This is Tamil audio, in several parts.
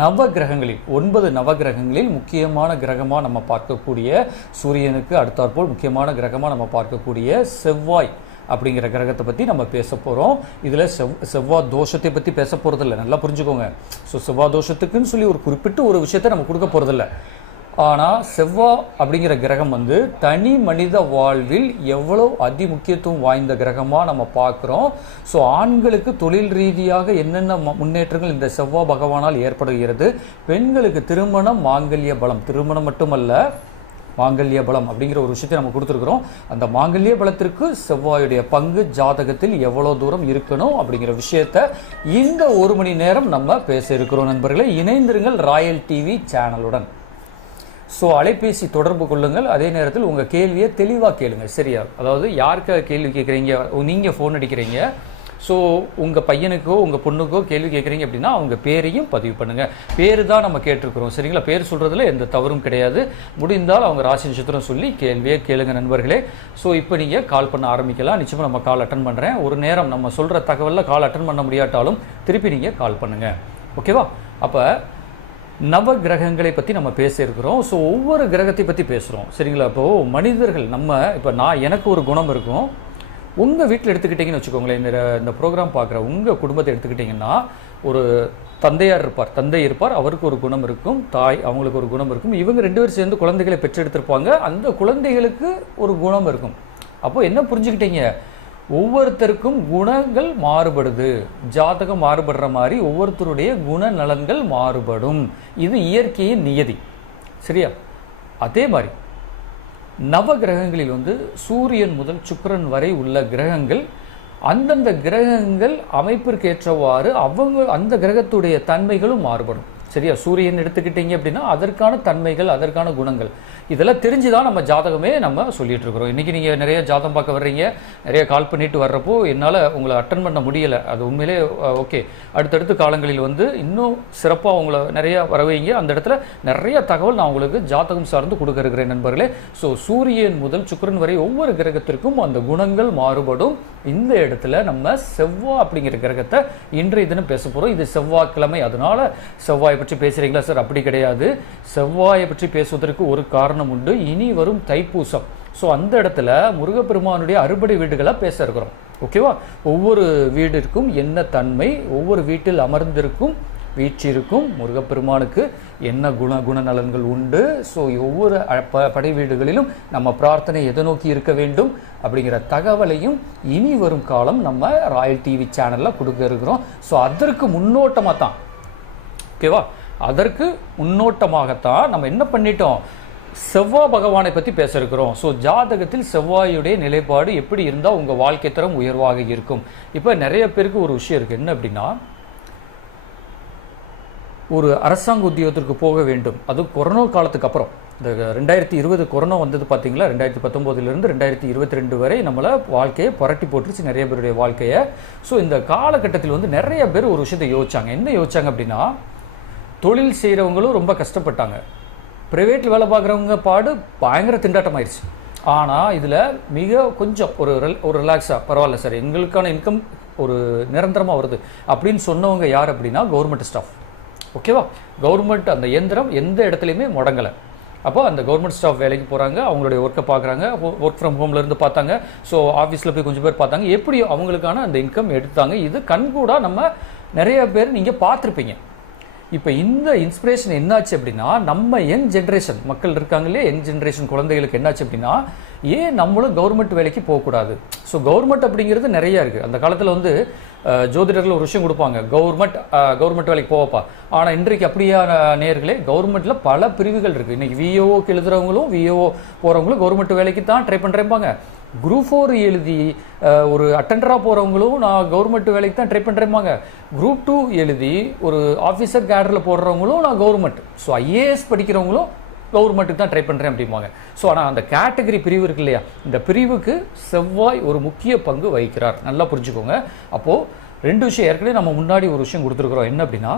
நவ கிரகங்களில் 9 நவகிரகங்களில் முக்கியமான கிரகமாக நம்ம பார்க்கக்கூடிய சூரியனுக்கு அடுத்தாற்போல் முக்கியமான கிரகமாக நம்ம பார்க்கக்கூடிய செவ்வாய் அப்படிங்கிற கிரகத்தை பற்றி நம்ம பேச போகிறோம். இதில் செவ்வாய் தோஷத்தை பற்றி பேச போகிறதில்ல, நல்லா புரிஞ்சுக்கோங்க. ஸோ செவ்வாய் தோஷத்துக்குன்னு சொல்லி ஒரு குறிப்பிட்ட ஒரு விஷயத்தை நம்ம கொடுக்க போகிறதில்ல. ஆனால் செவ்வாய் அப்படிங்கிற கிரகம் தனி மனித வாழ்வில் எவ்வளோ அதி முக்கியத்துவம் வாய்ந்த கிரகமாக நம்ம பார்க்குறோம். ஸோ ஆண்களுக்கு தொழில் ரீதியாக என்னென்ன முன்னேற்றங்கள் இந்த செவ்வாய் பகவானால் ஏற்படுகிறது, பெண்களுக்கு திருமணம் மாங்கல்ய பலம், திருமணம் மட்டுமல்ல மாங்கல்ய பலம் அப்படிங்கிற ஒரு விஷயத்தை நம்ம கொடுத்துருக்குறோம். அந்த மாங்கல்ய பலத்திற்கு செவ்வாயுடைய பங்கு ஜாதகத்தில் எவ்வளோ தூரம் இருக்கணும் அப்படிங்கிற விஷயத்த இந்த 1 மணி நேரம் நம்ம பேச இருக்கிறோம். நண்பர்களே, இணைந்திருங்கள் ராயல் டிவி சேனலுடன். ஸோ அலைபேசி தொடர்பு கொள்ளுங்கள். அதே நேரத்தில் உங்கள் கேள்வியை தெளிவாக கேளுங்க, சரியா? அதாவது யாருக்காக கேள்வி கேட்குறீங்க, நீங்கள் ஃபோன் அடிக்கிறீங்க, ஸோ உங்கள் பையனுக்கோ உங்கள் பொண்ணுக்கோ கேள்வி கேட்குறீங்க அப்படின்னா அவங்க பேரையும் பதிவு பண்ணுங்கள். பேர் தான் நம்ம கேட்டிருக்கிறோம், சரிங்களா? பேர் சொல்கிறதுல எந்த தவறும் கிடையாது. முடிந்தால் அவங்க ராசி நட்சத்திரம் சொல்லி கேள்வியே கேளுங்க நண்பர்களே. ஸோ இப்போ நீங்கள் கால் பண்ண ஆரம்பிக்கலாம். நிச்சயமாக நம்ம கால் அட்டன் பண்ணுறேன். ஒரு நேரம் நம்ம சொல்கிற தகவலில் கால் அட்டன் பண்ண முடியாட்டாலும் திருப்பி நீங்கள் கால் பண்ணுங்கள், ஓகேவா? அப்போ நவ கிரகங்களை பற்றி நம்ம பேச இருக்கிறோம். ஸோ ஒவ்வொரு கிரகத்தை பற்றி பேசுகிறோம், சரிங்களா? இப்போது மனிதர்கள் இப்போ எனக்கு ஒரு குணம் இருக்கும். உங்கள் வீட்டில் எடுத்துக்கிட்டிங்கன்னு வச்சுக்கோங்களேன், இந்த ப்ரோக்ராம் பார்க்குற உங்கள் குடும்பத்தை எடுத்துக்கிட்டிங்கன்னா ஒரு தந்தையார் இருப்பார், தந்தை இருப்பார், அவருக்கு ஒரு குணம் இருக்கும், தாய் அவங்களுக்கு ஒரு குணம் இருக்கும். இவங்க 2 பேரும் சேர்ந்து குழந்தைகளை பெற்றெடுத்திருப்பாங்க, அந்த குழந்தைகளுக்கு ஒரு குணம் இருக்கும். அப்போது என்ன புரிஞ்சுக்கிட்டீங்க, ஒவ்வொருத்தருக்கும் குணங்கள் மாறுபடுது, ஜாதகம் மாறுபடுற மாதிரி ஒவ்வொருத்தருடைய குணநலன்கள் மாறுபடும். இது இயற்கையின் நியதி, சரியா? அதே மாதிரி நவ கிரகங்களில் சூரியன் முதல் சுக்கிரன் வரை உள்ள கிரகங்கள், அந்தந்த கிரகங்கள் அமைப்பிற்கு ஏற்றவாறு அந்த கிரகத்துடைய தன்மைகளும் மாறுபடும், சரியா? சூரியன் எடுத்துக்கிட்டீங்க அப்படின்னா அதற்கான தன்மைகள், அதற்கான குணங்கள், இதெல்லாம் தெரிஞ்சுதான் நம்ம ஜாதகமே நம்ம சொல்லிட்டு இருக்கிறோம். இன்றைக்கி நீங்கள் நிறைய ஜாதகம் பார்க்க வர்றீங்க, நிறைய கால் பண்ணிட்டு வர்றப்போ என்னால் உங்களை அட்டன் பண்ண முடியலை, அது உண்மையிலே ஓகே. அடுத்தடுத்த காலங்களில் இன்னும் சிறப்பாக உங்களை நிறைய வரவைங்க, அந்த இடத்துல நிறைய தகவல் நான் உங்களுக்கு ஜாதகம் சார்ந்து கொடுக்க இருக்கிறேன் நண்பர்களே. ஸோ சூரியன் முதல் சுக்கிரன் வரை ஒவ்வொரு கிரகத்திற்கும் அந்த குணங்கள் மாறுபடும். இந்த இடத்துல நம்ம செவ்வாய் அப்படிங்கிற கிரகத்தை இன்றைய தினம் பேச போகிறோம். இது செவ்வாய்க்கிழமை, அதனால செவ்வாயை பற்றி பேசுகிறீங்களா சார்? அப்படி கிடையாது. செவ்வாயை பற்றி பேசுவதற்கு ஒரு காரணம் உண்டு. இனி வரும் தைப்பூசம், ஸோ அந்த இடத்துல முருகப்பெருமானுடைய அறுபடை வீடுகளை பேச இருக்கிறோம், ஓகேவா? ஒவ்வொரு வீட்டிற்கும் என்ன தன்மை, ஒவ்வொரு வீட்டில் அமர்ந்திருக்கும் வீற்றிருக்கும் முருகப்பெருமானுக்கு என்ன குணநலன்கள் உண்டு. ஸோ ஒவ்வொரு படை வீடுகளிலும் நம்ம பிரார்த்தனை எதை நோக்கி இருக்க வேண்டும் அப்படிங்கிற தகவலையும் இனி வரும் காலம் நம்ம ராயல் டிவி சேனலில் கொடுக்க இருக்கிறோம். ஸோ அதற்கு முன்னோட்டமாக தான், ஓகேவா? அதற்கு முன்னோட்டமாகத்தான் நம்ம என்ன பண்ணிட்டோம், செவ்வாய் பகவானை பற்றி பேச இருக்கிறோம். ஸோ ஜாதகத்தில் செவ்வாயுடைய நிலைப்பாடு எப்படி இருந்தால் உங்கள் வாழ்க்கை தரம் உயர்வாக இருக்கும். இப்போ நிறைய பேருக்கு ஒரு விஷயம் இருக்குது, என்ன அப்படின்னா, ஒரு அரசாங்க உத்தியோகத்திற்கு போக வேண்டும், அது கொரோனா காலத்துக்கு அப்புறம். இந்த 2020 கொரோனா வந்தது பார்த்தீங்களா, 2019 2022 வரை நம்மளை வாழ்க்கையை புரட்டி போட்டுருச்சு, நிறைய பேருடைய வாழ்க்கையை. ஸோ இந்த காலகட்டத்தில் நிறைய பேர் ஒரு விஷயத்தை யோசிச்சாங்க. என்ன யோசிச்சாங்க அப்படின்னா, தொழில் செய்கிறவங்களும் ரொம்ப கஷ்டப்பட்டாங்க, ப்ரைவேட்டில் வேலை பார்க்குறவங்க பாடு பயங்கர திண்டாட்டம் ஆயிடுச்சு. ஆனால் இதில் மிக கொஞ்சம் ஒரு ரிலாக்ஸாக பரவாயில்ல சார், எங்களுக்கான இன்கம் ஒரு நிரந்தரமாக வருது அப்படின்னு சொன்னவங்க யார் அப்படின்னா கவர்மெண்ட் ஸ்டாஃப், ஓகேவா? கவர்மெண்ட் அந்த இயந்திரம் எந்த இடத்துலையுமே முடங்கலை. அப்போ அந்த கவர்மெண்ட் ஸ்டாஃப் வேலைக்கு போகிறாங்க, அவங்களுடைய ஒர்க்கை பார்க்குறாங்க, ஒர்க் ஃப்ரம் ஹோம்லேருந்து பார்த்தாங்க, ஸோ ஆஃபீஸில் போய் கொஞ்சம் பேர் பார்த்தாங்க, எப்படி அவங்களுக்கான அந்த இன்கம் எடுத்தாங்க. இது கண்கூடாக நம்ம நிறைய பேர் நீங்கள் பார்த்துருப்பீங்க. இப்போ இந்த இன்ஸ்பிரேஷன் என்னாச்சு அப்படின்னா, நம்ம யங் ஜென்ரேஷன் மக்கள் இருக்காங்களே, யங் ஜென்ரேஷன் குழந்தைகளுக்கு என்னாச்சு அப்படின்னா, ஏன் நம்மளும் கவர்மெண்ட் வேலைக்கு போகக்கூடாது? ஸோ கவர்மெண்ட் அப்படிங்கிறது நிறையா இருக்குது. அந்த காலத்தில் ஜோதிடர்கள் ஒரு விஷயம் கொடுப்பாங்க, கவர்மெண்ட் வேலைக்கு போவப்பா. ஆனால் இன்றைக்கு அப்படியான நேர்களே, கவர்மெண்ட்டில் பல பிரிவுகள் இருக்குது. இன்றைக்கி விஓக்கு எழுதுகிறவங்களும் விஓ போகிறவங்களும் கவர்மெண்ட் வேலைக்கு தான் ட்ரை பண்ணுறேன்பாங்க. குரூப் 4 எழுதி ஒரு அட்டெண்டராக போகிறவங்களும் நான் கவர்மெண்ட் வேலைக்கு தான் ட்ரை பண்ணுறேன்பாங்க. குரூப் 2 எழுதி ஒரு ஆஃபீஸர் கேடரில் போடுறவங்களும் நான் கவர்மெண்ட். ஸோ ஐஏஎஸ் படிக்கிறவங்களும் கவர்மெண்ட்டுக்கு தான் ட்ரை பண்ணுறேன் அப்படிம்பாங்க. ஸோ ஆனால் அந்த கேட்டகரி பிரிவு இருக்கு இல்லையா, இந்த பிரிவுக்கு செவ்வாய் ஒரு முக்கிய பங்கு வகிக்கிறார், நல்லா புரிஞ்சுக்கோங்க. அப்போது 2 விஷயம் ஏற்கனவே நம்ம முன்னாடி ஒரு விஷயம் கொடுத்துருக்குறோம், என்ன அப்படின்னா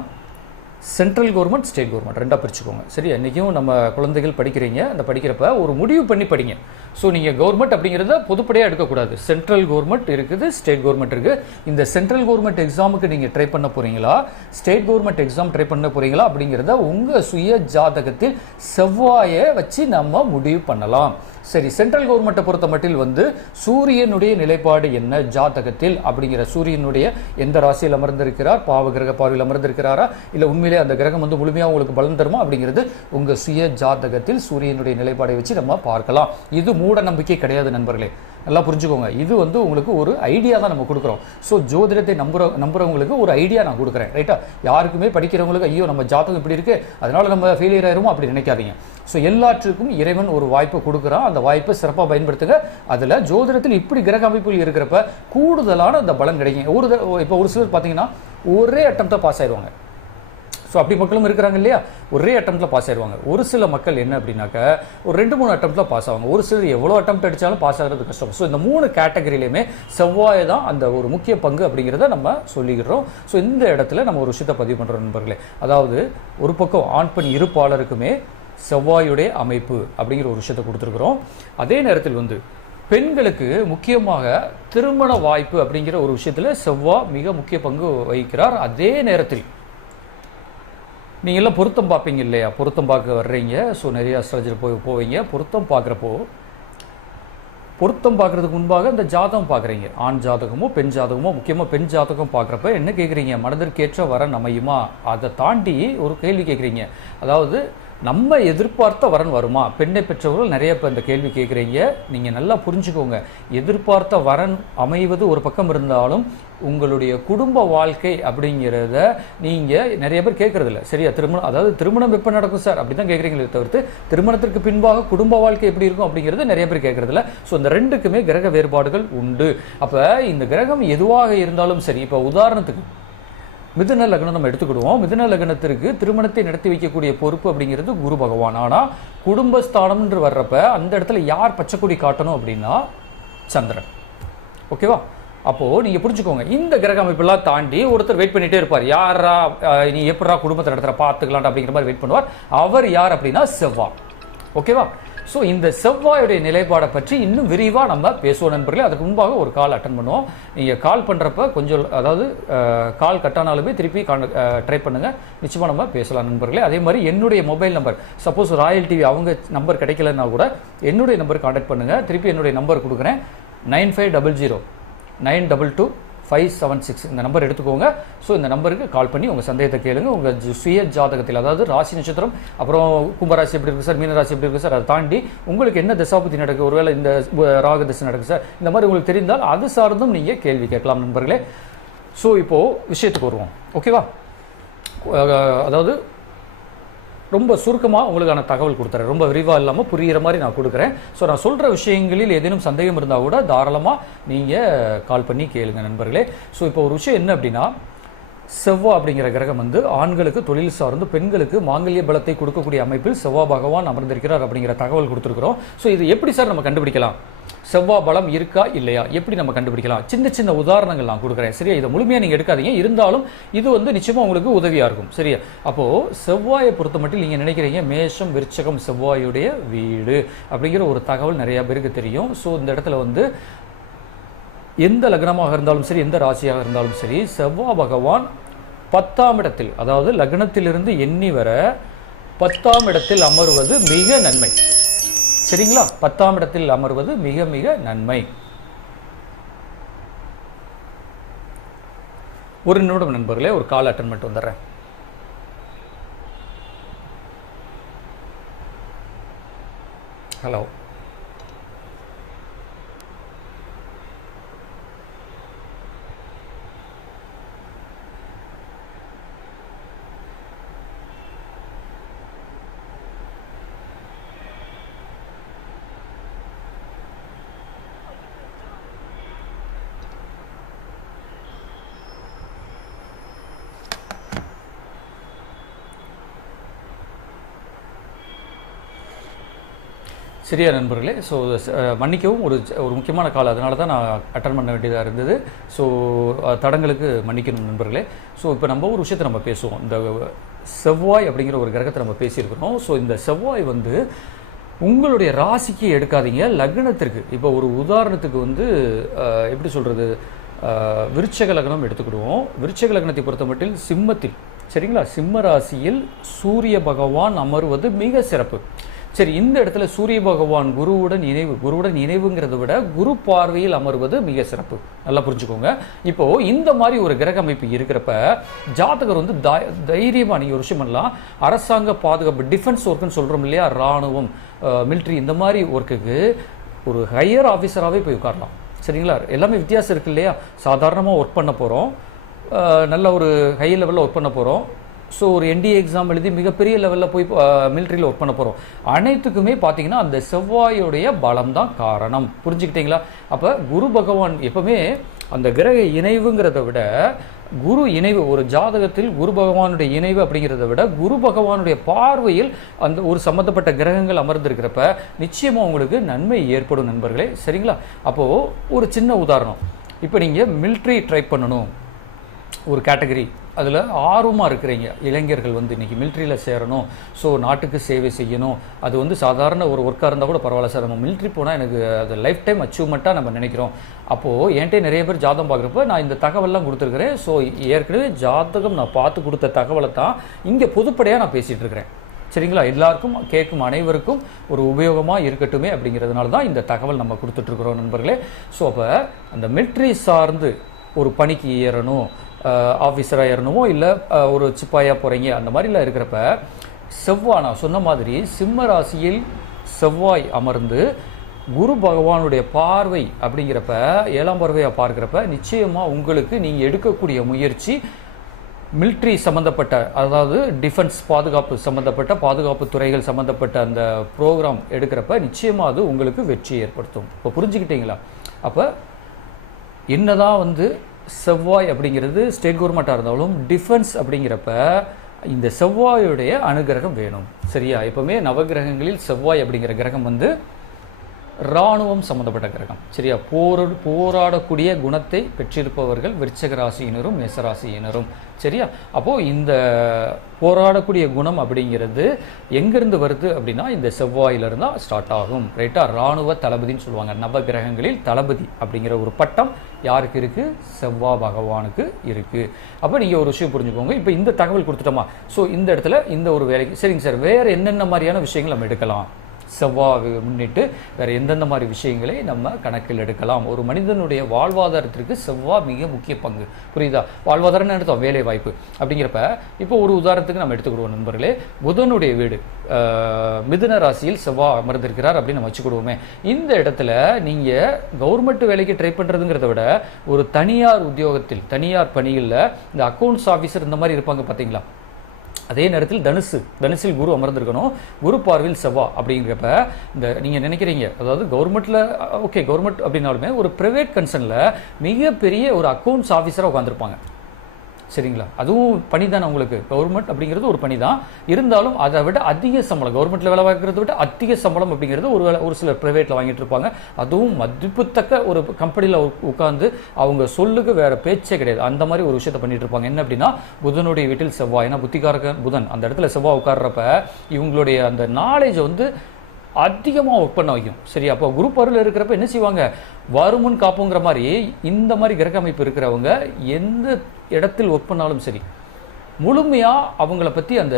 சென்ட்ரல் கவர்மெண்ட், ஸ்டேட் கவர்மெண்ட் ரெண்டாக பிரிச்சுக்கோங்க, சரி? என்றைக்கும் நம்ம குழந்தைகள் படிக்கிறீங்க, அந்த படிக்கிறப்ப ஒரு முடிவு பண்ணி படிங்க. ஸோ நீங்கள் கவர்மெண்ட் அப்படிங்கிறத பொதுப்படையாக எடுக்கக்கூடாது. சென்ட்ரல் கவர்மெண்ட் இருக்குது, ஸ்டேட் கவர்மெண்ட் இருக்குது. இந்த சென்ட்ரல் கவர்மெண்ட் எக்ஸாமுக்கு நீங்கள் ட்ரை பண்ண போகிறீங்களா, ஸ்டேட் கவர்மெண்ட் எக்ஸாம் ட்ரை பண்ண போகிறீங்களா அப்படிங்கிறத உங்கள் சுய ஜாதகத்தில் செவ்வாயை வச்சு நம்ம முடிவு பண்ணலாம். சரி, சென்ட்ரல் கவர்மெண்ட்டை பொறுத்த மட்டில் வந்து சூரியனுடைய நிலைப்பாடு என்ன ஜாதகத்தில் அப்படிங்கிற, சூரியனுடைய எந்த ராசியில் அமர்ந்திருக்கிறார், பாவகிரக பார்வையில் அமர்ந்திருக்கிறாரா, இல்லை உண்மையிலே அந்த கிரகம் வந்து முழுமையாக உங்களுக்கு பலன் தருமா அப்படிங்கிறது உங்கள் சுய ஜாதகத்தில் சூரியனுடைய நிலைப்பாடை வச்சு நம்ம பார்க்கலாம். இது மூட நம்பிக்கை கிடையாது நண்பர்களே, நல்லா புரிஞ்சுக்கோங்க. இது வந்து உங்களுக்கு ஒரு ஐடியா தான் நம்ம கொடுக்குறோம். ஸோ ஜோதிடத்தை நம்புறவங்களுக்கு ஒரு ஐடியா நான் கொடுக்குறேன், ரைட்டா? யாருக்குமே படிக்கிறவங்களுக்கு ஐயோ நம்ம ஜாதகம் இப்படி இருக்கு அதனால நம்ம ஃபெயிலியர் ஆயிருமோ அப்படி நினைக்காதீங்க. ஸோ எல்லாற்றுக்கும் இறைவன் ஒரு வாய்ப்பை கொடுக்குறான், அந்த வாய்ப்பை சிறப்பாக பயன்படுத்துங்க. அதில் ஜோதிடத்தில் இப்படி கிரக அமைப்புகள் இருக்கிறப்ப கூடுதலான அந்த பலன் கிடைக்கும். இப்போ ஒரு சிலர் பார்த்தீங்கன்னா ஒரே அட்டம்ப்டாக பாஸ் ஆயிடுவாங்க. ஸோ அப்படி மக்களும் இருக்கிறாங்க இல்லையா, ஒரே அட்டம்ப்டில் பாஸ் ஆயிடுவாங்க. ஒரு சில மக்கள் என்ன அப்படின்னாக்க ஒரு 2-3 அட்டம்ப்டில் பாஸ் ஆவாங்க. ஒரு சிலர் எவ்வளோ அட்டம்ப்ட் அடித்தாலும் பாஸ் ஆகிறது கஷ்டம். ஸோ இந்த 3 கேட்டகரியிலையுமே செவ்வாய் தான் அந்த ஒரு முக்கிய பங்கு அப்படிங்கிறத நம்ம சொல்லிக்கிறோம். ஸோ இந்த இடத்துல நம்ம ஒரு விஷயத்தை பதிவு பண்ணுறோம் நண்பர்களே. அதாவது ஒரு பக்கம் ஆண் பெண் இருப்பாளருக்குமே செவ்வாயுடைய அமைப்பு அப்படிங்கிற ஒரு விஷயத்தை கொடுத்துருக்குறோம். அதே நேரத்தில் வந்து பெண்களுக்கு முக்கியமாக திருமண வாய்ப்பு அப்படிங்கிற ஒரு விஷயத்தில் செவ்வாய் மிக முக்கிய பங்கு வகிக்கிறார். அதே நேரத்தில் நீங்கள் எல்லாம் பொருத்தம் பார்ப்பீங்க இல்லையா, பொருத்தம் பார்க்க வர்றீங்க. ஸோ நிறைய அஸ்ட்ராலஜர் போவீங்க. பொருத்தம் பார்க்குறப்போ பொருத்தம் பார்க்குறதுக்கு முன்பாக இந்த ஜாதகம் பார்க்குறீங்க. ஆண் ஜாதகமோ பெண் ஜாதகமோ, முக்கியமாக பெண் ஜாதகம் பார்க்குறப்ப என்ன கேட்குறீங்க, மனதிற்கேற்ற வரன் அமையுமா? அதை தாண்டி ஒரு கேள்வி கேட்குறீங்க, அதாவது நம்ம எதிர்பார்த்த வரன் வருமா? பெண்ணை பெற்றவர்கள் நிறைய பேர் இந்த கேள்வி கேட்குறீங்க. நீங்கள் நல்லா புரிஞ்சுக்கோங்க, எதிர்பார்த்த வரன் அமைவது ஒரு பக்கம் இருந்தாலும் உங்களுடைய குடும்ப வாழ்க்கை அப்படிங்கிறத நீங்கள் நிறைய பேர் கேட்குறதில்ல, சரியா? அதாவது திருமணம் எப்போ நடக்கும் சார் அப்படி தான் கேட்குறீங்களே தவிர்த்து திருமணத்திற்கு பின்பாக குடும்ப வாழ்க்கை எப்படி இருக்கும் அப்படிங்கிறது நிறைய பேர் கேட்குறதில்ல. ஸோ இந்த ரெண்டுக்குமே கிரக வேறுபாடுகள் உண்டு. அப்போ இந்த கிரகம் எதுவாக இருந்தாலும் சரி, இப்போ உதாரணத்துக்கு மிதுன லக்னம் நம்ம எடுத்துக்கிடுவோம். மிதுன லக்னத்திற்கு திருமணத்தை நடத்தி வைக்கக்கூடிய பொறுப்பு அப்படிங்கிறது குரு பகவான். ஆனால் குடும்பஸ்தானம்ன்று வர்றப்ப அந்த இடத்துல யார் பச்சைக்கொடி காட்டணும் அப்படின்னா சந்திரன். ஓகேவா? அப்போது நீங்கள் புரிஞ்சுக்கோங்க, இந்த கிரக அமைப்பெல்லாம் தாண்டி ஒருத்தர் வெயிட் பண்ணிகிட்டே இருப்பார். யாரா நீ எப்படா குடும்பத்தை நடத்துகிற பார்த்துக்கலாம் அப்படிங்கிற மாதிரி வெயிட் பண்ணுவார். அவர் யார் அப்படின்னா செவ்வாய். ஓகேவா? ஸோ இந்த செவ்வாயுடைய நிலைப்பாடை பற்றி இன்னும் விரிவாக நம்ம பேசுவோம் நண்பர்களே. அதுக்கு முன்பாக ஒரு கால் அட்டன் பண்ணுவோம். நீங்கள் கால் பண்ணுறப்ப கொஞ்சம், அதாவது கால் கட்டானாலுமே திருப்பி ட்ரை பண்ணுங்கள், நிச்சயமாக நம்ம பேசலாம் நண்பர்களே. அதே மாதிரி என்னுடைய mobile number, suppose Royal TV அவங்க நம்பர் கிடைக்கலன்னா கூட என்னுடைய நம்பர் கான்டாக்ட் பண்ணுங்கள். திருப்பி என்னுடைய நம்பர் கொடுக்குறேன், 9500-922-576. இந்த நம்பர் எடுத்துக்கோங்க. ஸோ இந்த நம்பருக்கு கால் பண்ணி உங்கள் சந்தேகத்தை கேளுங்க. உங்கள் சுய ஜாதகத்தில், அதாவது ராசி நட்சத்திரம், அப்புறம் கும்பராசி எப்படி இருக்குது சார், மீனராசி எப்படி இருக்குது சார், அதை தாண்டி உங்களுக்கு என்ன தசாபுத்தி நடக்குது, ஒருவேளை இந்த ராக தசை நடக்குது சார், இந்த மாதிரி உங்களுக்கு தெரிந்தால் அது சார்ந்தும் நீங்கள் கேள்வி கேட்கலாம் நண்பர்களே. ஸோ இப்போது விஷயத்துக்கு வருவோம். ஓகேவா? அதாவது ரொம்ப சுருக்கமாக உங்களுக்கான தகவல் கொடுத்துறேன், ரொம்ப விரிவாக இல்லாமல் புரிகிற மாதிரி நான் கொடுக்குறேன். ஸோ நான் சொல்கிற விஷயங்களில் ஏதேனும் சந்தேகம் இருந்தால் கூட தாராளமாக நீங்கள் கால் பண்ணி கேளுங்க நண்பர்களே. ஸோ இப்போ ஒரு விஷயம் என்ன அப்படின்னா, செவ்வாய் அப்படிங்கிற கிரகம் வந்து ஆண்களுக்கு தொழில் சார்ந்து, பெண்களுக்கு மாங்கல்ய பலத்தை கொடுக்கக்கூடிய அமைப்பில் செவ்வாய் பகவான் அமர்ந்திருக்கிறார் அப்படிங்கிற தகவல் கொடுத்துருக்குறோம். ஸோ இது எப்படி சார் நம்ம கண்டுபிடிக்கலாம், செவ்வாய் பலம் இருக்கா இல்லையா, எப்படி நம்ம கண்டுபிடிக்கலாம்? சின்ன சின்ன உதாரணங்கள் நான் கொடுக்குறேன், சரியா? இதை முழுமையாக நீங்கள் எடுக்காதீங்க, இருந்தாலும் இது வந்து நிச்சயமாக உங்களுக்கு உதவியாக இருக்கும், சரியா? அப்போது செவ்வாயை பொறுத்த மட்டும் நீங்கள் நினைக்கிறீங்க மேஷம் விருச்சகம் செவ்வாயுடைய வீடு அப்படிங்கிற ஒரு தகவல் நிறையா பேருக்கு தெரியும். ஸோ இந்த இடத்துல வந்து எந்த லக்னமாக இருந்தாலும் சரி, எந்த ராசியாக இருந்தாலும் சரி, செவ்வாய் பகவான் 10ஆம் இடத்தில், அதாவது லக்னத்திலிருந்து எண்ணி வர 10ஆம் இடத்தில் அமர்வது மிக நன்மை, சரிங்களா? 10ஆம் இடத்தில் அமர்வது மிக மிக நன்மை. ஒரு நிமிடம் நண்பர்களே, ஒரு கால் அட்டன் பண்ணிட்டு வந்துடுறேன். ஹலோ, சரியா நண்பர்களே? ஸோ மன்னிக்கவும், ஒரு முக்கியமான கால், அதனால தான் நான் அட்டன் பண்ண வேண்டியதாக இருந்தது. ஸோ தடங்களுக்கு மன்னிக்கணும் நண்பர்களே. ஸோ இப்போ நம்ம ஒரு விஷயத்தை நம்ம பேசுவோம். இந்த செவ்வாய் அப்படிங்கிற ஒரு கிரகத்தை நம்ம பேசியிருக்கிறோம். ஸோ இந்த செவ்வாய் வந்து உங்களுடைய ராசிக்கு எடுக்காதீங்க, லக்னத்திற்கு. இப்போ ஒரு உதாரணத்துக்கு வந்து எப்படி சொல்கிறது, விருச்சக லக்னம் எடுத்துக்கிடுவோம். விருச்சக லக்னத்தை பொறுத்த மட்டில் சிம்மத்தில், சரிங்களா, சிம்ம ராசியில் சூரிய பகவான் அமர்வது மிக சிறப்பு. சரி, இந்த இடத்துல சூரிய பகவான் குருவுடன் இணைவுங்கிறத விட குரு பார்வையில் அமர்வது மிக சிறப்பு. நல்லா புரிஞ்சுக்கோங்க. இப்போ இந்த மாதிரி ஒரு கிரக அமைப்பு இருக்கிறப்ப ஜாதகர் வந்து தைரியமாக நீங்கள் ஒரு விஷயம் பண்ணலாம். அரசாங்க பாதுகாப்பு, டிஃபென்ஸ் ஒர்க்குன்னு சொல்கிறோம் இல்லையா, இராணுவம், மிலிட்ரி, இந்த மாதிரி ஒர்க்குக்கு ஒரு ஹையர் ஆஃபீஸராகவே போய் உட்காரலாம். சரிங்களா, எல்லாமே வித்தியாசம் இருக்கு இல்லையா. சாதாரணமாக ஒர்க் பண்ண போகிறோம், நல்ல ஒரு ஹை லெவலில் ஒர்க் பண்ண போகிறோம். ஸோ ஒரு என்டிஏ எக்ஸாம் எழுதி மிகப்பெரிய லெவலில் போய் மிலிட்ரியில் ஒர்க் பண்ண போகிறோம். அனைத்துக்குமே பார்த்தீங்கன்னா அந்த செவ்வாயுடைய பலம் தான் காரணம். புரிஞ்சுக்கிட்டீங்களா? அப்போ குரு பகவான் எப்பவுமே அந்த கிரக இணைவுங்கிறத விட குரு இணைவு, ஒரு ஜாதகத்தில் குரு பகவானுடைய இணைவு அப்படிங்கிறத விட குரு பகவானுடைய பார்வையில் அந்த ஒரு சம்மந்தப்பட்ட கிரகங்கள் அமர்ந்திருக்கிறப்ப நிச்சயமாக உங்களுக்கு நன்மை ஏற்படும் நண்பர்களே. சரிங்களா? அப்போது ஒரு சின்ன உதாரணம், இப்போ நீங்கள் மிலிட்ரி ட்ரை பண்ணணும் ஒரு கேட்டகரி, அதில் ஆர்வமாக இருக்கிறீங்க, இளைஞர்கள் வந்து இன்றைக்கி மிலிட்ரியில் சேரணும், ஸோ நாட்டுக்கு சேவை செய்யணும். அது வந்து சாதாரண ஒரு ஒர்க்காக இருந்தால் கூட பரவாயில்ல சார், நம்ம மிலிட்ரி போனால் எனக்கு அது லைஃப் டைம் அச்சீவ்மெண்ட்டாக நம்ம நினைக்கிறோம். அப்போது என்கிட்ட நிறைய பேர் ஜாதகம் பார்க்குறப்ப நான் இந்த தகவல்லாம் கொடுத்துருக்குறேன். ஸோ ஏற்கனவே ஜாதகம் நான் பார்த்து கொடுத்த தகவலை தான் இங்கே பொதுப்படையாக நான் பேசிகிட்டு இருக்கிறேன். சரிங்களா, எல்லாருக்கும் கேட்கும் அனைவருக்கும் ஒரு உபயோகமாக இருக்கட்டுமே அப்படிங்கிறதுனால தான் இந்த தகவல் நம்ம கொடுத்துட்ருக்குறோம் நண்பர்களே. ஸோ அப்போ அந்த மிலிட்ரி சார்ந்து ஒரு பணிக்கு ஏறணும், ஆஃபீஸராக ஏறணுமோ இல்லை ஒரு சிப்பாயாக போகிறீங்க, அந்த மாதிரிலாம் இருக்கிறப்ப செவ்வாய், நான் சொன்ன மாதிரி சிம்ம ராசியில் செவ்வாய் அமர்ந்து குரு பகவானுடைய பார்வை அப்படிங்கிறப்ப 7ஆம் பார்வையாக பார்க்குறப்ப நிச்சயமாக உங்களுக்கு நீங்கள் எடுக்கக்கூடிய முயற்சி மிலிட்ரி சம்மந்தப்பட்ட, அதாவது டிஃபென்ஸ் பாதுகாப்பு சம்மந்தப்பட்ட, பாதுகாப்பு துறைகள் சம்மந்தப்பட்ட அந்த ப்ரோக்ராம் எடுக்கிறப்ப நிச்சயமாக அது உங்களுக்கு வெற்றி ஏற்படுத்தும். இப்போ புரிஞ்சுக்கிட்டீங்களா? அப்போ என்னதான் வந்து செவ்வாய் அப்படிங்கிறது ஸ்டேட் கவர்மெண்ட்டாக இருந்தாலும் டிஃபென்ஸ் அப்படிங்கிறப்ப இந்த செவ்வாயுடைய அனுகிரகம் வேணும். சரியா? எப்பவுமே நவகிரகங்களில் செவ்வாய் அப்படிங்கிற கிரகம் வந்து இராணுவம் சம்மந்தப்பட்ட கிரகம். சரியா? போராடக்கூடிய குணத்தை பெற்றிருப்பவர்கள் விருச்சிக ராசியினரும் மேசராசியினரும். சரியா? அப்போது இந்த போராடக்கூடிய குணம் அப்படிங்கிறது எங்கேருந்து வருது அப்படின்னா இந்த செவ்வாயிலிருந்து தான் ஸ்டார்ட் ஆகும். ரைட்டாக? இராணுவ தளபதின்னு சொல்லுவாங்க. நவகிரகங்களில் தளபதி அப்படிங்கிற ஒரு பட்டம் யாருக்கு இருக்குது? செவ்வாய் பகவானுக்கு இருக்குது. அப்போ நீங்கள் ஒரு விஷயம் புரிஞ்சுக்கோங்க. இப்போ இந்த தகவல் கொடுத்துட்டோமா, ஸோ இந்த இடத்துல இந்த ஒரு வேலைக்கு சரிங்க சார், வேறு என்னென்ன மாதிரியான விஷயங்கள் நம்ம எடுக்கலாம், செவ்வாய் முன்னிட்டு வேறு எந்தெந்த மாதிரி விஷயங்களை நம்ம கணக்கில் எடுக்கலாம்? ஒரு மனிதனுடைய வாழ்வாதாரத்திற்கு செவ்வாய் மிக முக்கிய பங்கு. புரியுதா? வாழ்வாதாரம்னு எடுத்தோம், வேலை வாய்ப்பு அப்படிங்கிறப்ப இப்போ ஒரு உதாரணத்துக்கு நம்ம எடுத்துக்கிடுவோம் நண்பர்களே. புதனுடைய வீடு மிதுன ராசியில் செவ்வாய் அமர்ந்திருக்கிறார் அப்படின்னு நம்ம வச்சுக்கிடுவோமே. இந்த இடத்துல நீங்கள் கவர்மெண்ட் வேலைக்கு ட்ரை பண்ணுறதுங்கிறத விட ஒரு தனியார் உத்தியோகத்தில், தனியார் பணியில் இந்த அக்கௌண்ட்ஸ் ஆஃபீஸர் இந்த மாதிரி இருப்பாங்க பார்த்தீங்களா, அதே நேரத்தில் தனுசில் குரு அமர்ந்திருக்கணும், குரு பார்வையில் செவ்வாய் அப்படிங்கிறப்ப இந்த நீங்கள் நினைக்கிறீங்க, அதாவது கவர்மெண்ட்டில் ஓகே கவர்மெண்ட் அப்படின்னாலுமே ஒரு ப்ரைவேட் கன்சர்னில் மிகப்பெரிய ஒரு அக்கௌண்ட்ஸ் ஆஃபீஸராக உட்காந்துருப்பாங்க. சரிங்களா? அதுவும் பணி தானே உங்களுக்கு. கவர்மெண்ட் அப்படிங்கிறது ஒரு பணி தான், இருந்தாலும் அதை விட அதிக சம்பளம், கவர்மெண்ட்டில் வேலை வாங்கிறத விட அதிக சம்பளம் அப்படிங்கிறது ஒரு சிலர் ப்ரைவேட்டில் வாங்கிட்டு இருப்பாங்க. அதுவும் மதிப்புத்தக்க ஒரு கம்பெனியில் உட்காந்து அவங்க சொல்லுக்கு வேறு பேச்சே கிடையாது. அந்த மாதிரி ஒரு விஷயத்தை பண்ணிட்டு இருப்பாங்க. என்ன அப்படின்னா புதனுடைய வீட்டில் செவ்வாய், ஏன்னா புத்திகாரக புதன் அந்த இடத்துல செவ்வாய் உட்கார்றப்ப இவங்களுடைய அந்த நாலேஜை வந்து அதிகமாக ஒர்க் பண்ண வைக்கும். சரி, அப்போ குரூப் அருள் இருக்கிறப்ப என்ன செய்வாங்க, வருமுன் காப்புங்கிற மாதிரி இந்த மாதிரி கிரக அமைப்பு இருக்கிறவங்க எந்த இடத்தில் ஒர்க் பண்ணாலும் சரி முழுமையாக அவங்கள பற்றி அந்த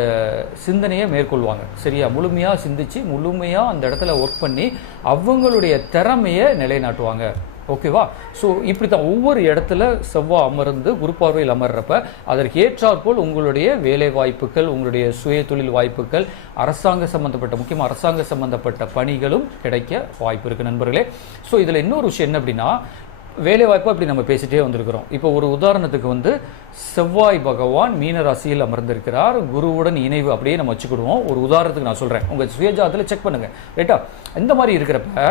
சிந்தனையை மேற்கொள்வாங்க. சரியா? முழுமையாக சிந்திச்சு முழுமையாக அந்த இடத்துல ஒர்க் பண்ணி அவங்களுடைய திறமையை நிலைநாட்டுவாங்க. ஓகேவா? ஸோ இப்படி தான் ஒவ்வொரு இடத்துல செவ்வாய் அமர்ந்து குரு பார்வையில் அமர்றப்ப அதற்கு ஏற்றாற்போல் உங்களுடைய வேலை வாய்ப்புகள், உங்களுடைய சுய தொழில் வாய்ப்புகள், அரசாங்க சம்பந்தப்பட்ட, முக்கியமாக அரசாங்க சம்பந்தப்பட்ட பணிகளும் கிடைக்க வாய்ப்பு இருக்குது நண்பர்களே. ஸோ இதில் இன்னொரு விஷயம் என்ன அப்படின்னா, வேலை வாய்ப்பு அப்படி நம்ம பேசிட்டே வந்திருக்கிறோம். இப்போ ஒரு உதாரணத்துக்கு வந்து செவ்வாய் பகவான் மீன ராசியில் அமர்ந்திருக்கிறார், குருவுடன் இணைவு அப்படியே நம்ம வச்சுக்கிடுவோம். ஒரு உதாரணத்துக்கு நான் சொல்கிறேன், உங்கள் சுயஜாதத்தில் செக் பண்ணுங்கள். ரைட்டா? இந்த மாதிரி இருக்கிறப்ப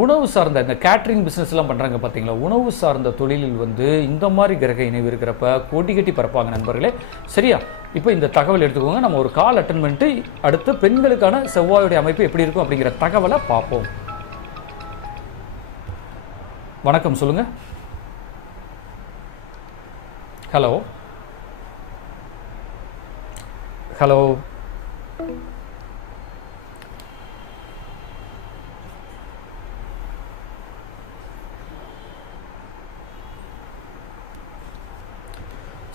உணவு சார்ந்த இந்த கேட்ரிங் பிஸ்னஸ்லாம் பண்ணுறாங்க பார்த்தீங்களா, உணவு சார்ந்த தொழிலில் வந்து இந்த மாதிரி கிரக இணைவு இருக்கிறப்ப கோட்டி கட்டி பறப்பாங்க நண்பர்களே. சரியா? இப்போ இந்த தகவல் எடுத்துக்கோங்க. நம்ம ஒரு கால் அட்டன் பண்ணிட்டு அடுத்து பெண்களுக்கான செவ்வாயுடைய அமைப்பு எப்படி இருக்கும் அப்படிங்கிற தகவலை பார்ப்போம். வணக்கம், சொல்லுங்க. ஹலோ ஹலோ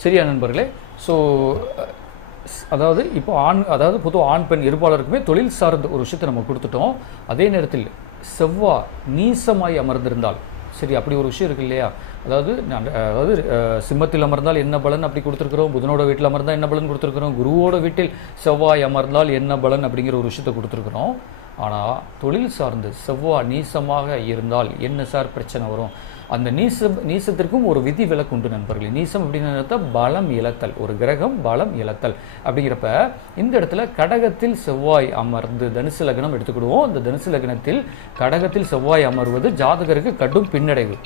சரியா நண்பர்களே? ஸோ அதாவது இப்போ அதாவது பொதுவாக ஆண் பெண் இருபாலருக்குமே தொழில் சார்ந்த ஒரு விஷயத்தை நம்ம கொடுத்துட்டோம். அதே நேரத்தில் செவ்வாய் நீசமாய் அமர்ந்திருந்தால், சரி அப்படி ஒரு விஷயம் இருக்கு இல்லையா? அதாவது சிம்மத்தில் அமர்ந்தால் என்ன பலன் அப்படி கொடுத்துருக்குறோம், புதனோட வீட்டில் அமர்ந்தால் என்ன பலன் கொடுத்துருக்குறோம், குருவோட வீட்டில் செவ்வாய் அமர்ந்தால் என்ன பலன் அப்படிங்கிற ஒரு விஷயத்தை கொடுத்துருக்குறோம். ஆனால் தொழில் சார்ந்து செவ்வாய் நீசமாக இருந்தால் என்ன சார் பிரச்சனை வரும்? அந்த நீசத்திற்கும் ஒரு விதி விலக்கு உண்டு நண்பர்களே. நீசம் அப்படின்னு பலம் இழத்தல், ஒரு கிரகம் பலம் இழத்தல் அப்படிங்கிறப்ப இந்த இடத்துல கடகத்தில் செவ்வாய் அமர்ந்து, தனுசு லக்னம் எடுத்துக்கிடுவோம். இந்த தனுசு லக்னத்தில் கடகத்தில் செவ்வாய் அமர்வது ஜாதகருக்கு கடும் பின்னடைவு.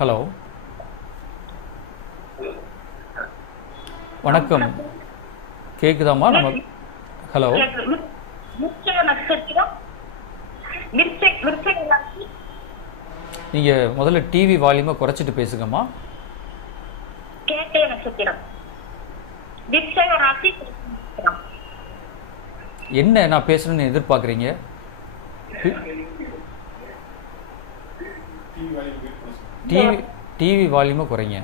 ஹலோ, வணக்கம், கேக்குதாமா? நம்ம ஹலோ, நீங்க முதல்ல டிவி வால்யூமை குறைச்சிட்டு பேசுங்கம்மா. என்ன நான் பேசணும்னு எதிர்பார்க்குறீங்க? டிவி வால்யூமை குறைங்க.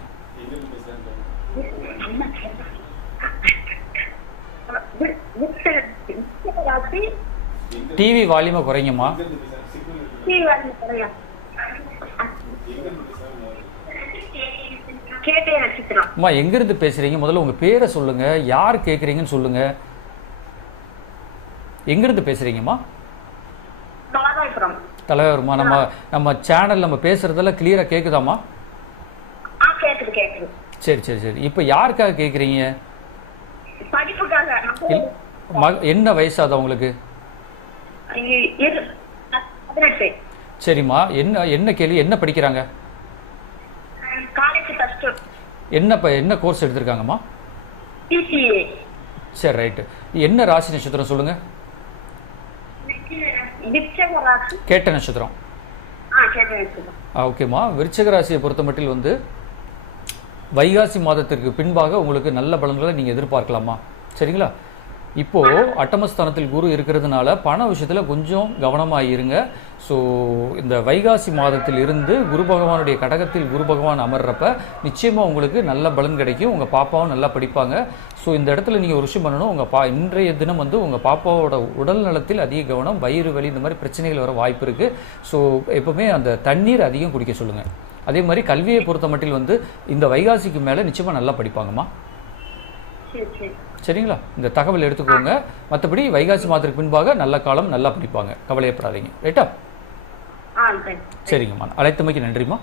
டிவி வால்யூமை குறைங்கம்மா. அம்மா எங்க இருந்து பேசுறீங்க? முதல்ல உங்க பேரை சொல்லுங்க, யார் கேக்குறீங்கன்னு சொல்லுங்க. எங்க இருந்து பேசுறீங்கம்மா? தலைவருமா? நம்ம சேனல் நம்ம பேசுறதெல்லாம் கிளியரா கேக்குதாம்மா? சரி சரி சரி. இப்ப யாருக்காக கேக்குறீங்க? என்ன வயசாதா உங்களுக்கு? சரிம்மா, என்ன கேள்வி? என்ன படிக்கிறாங்க? என்ன கோர்ஸ் எடுத்திருக்காங்கம்மா? சரி ரைட்டு. என்ன ராசி நட்சத்திரம் சொல்லுங்க? கேட்ட நட்சத்திரம். ஓகேம்மா. விருச்சிக ராசியை பொறுத்த மட்டில் வைகாசி மாதத்திற்கு பின்பாக உங்களுக்கு நல்ல பலன்களை நீங்க எதிர்பார்க்கலாமா? சரிங்களா? இப்போ அட்டமஸ்தானத்தில் குரு இருக்கிறதுனால பண விஷயத்துல கொஞ்சம் கவனமாக இருங்க. ஸோ இந்த வைகாசி மாதத்தில் இருந்து குரு பகவானுடைய கடகத்தில் குரு பகவான் அமர்றப்ப நிச்சயமாக உங்களுக்கு நல்ல பலன் கிடைக்கும். உங்கள் பாப்பாவும் நல்லா படிப்பாங்க. ஸோ இந்த இடத்துல நீங்கள் ஒரு விஷயம் பண்ணணும். இன்றைய தினம் உங்கள் பாப்பாவோட உடல் நலத்தில் அதிக கவனம், வயிறு வலி இந்த மாதிரி பிரச்சனைகள் வர வாய்ப்பு இருக்குது. ஸோ எப்பவுமே அந்த தண்ணீர் அதிகம் குடிக்க சொல்லுங்கள். அதே மாதிரி கல்வியை பொறுத்த மட்டில் இந்த வைகாசிக்கு மேலே நிச்சயமாக நல்லா படிப்பாங்கம்மா. சரிங்களா? இந்த தகவல் எடுத்துக்கோங்க. மற்றபடி வைகாசி மாதத்துக்கு பின்பாக நல்ல காலம், நல்லா படிப்பாங்க, கவலையப்படாதீங்க. ரைட்டா? சரிங்கம்மா, அழைத்தமைக்கு நன்றிம்மா.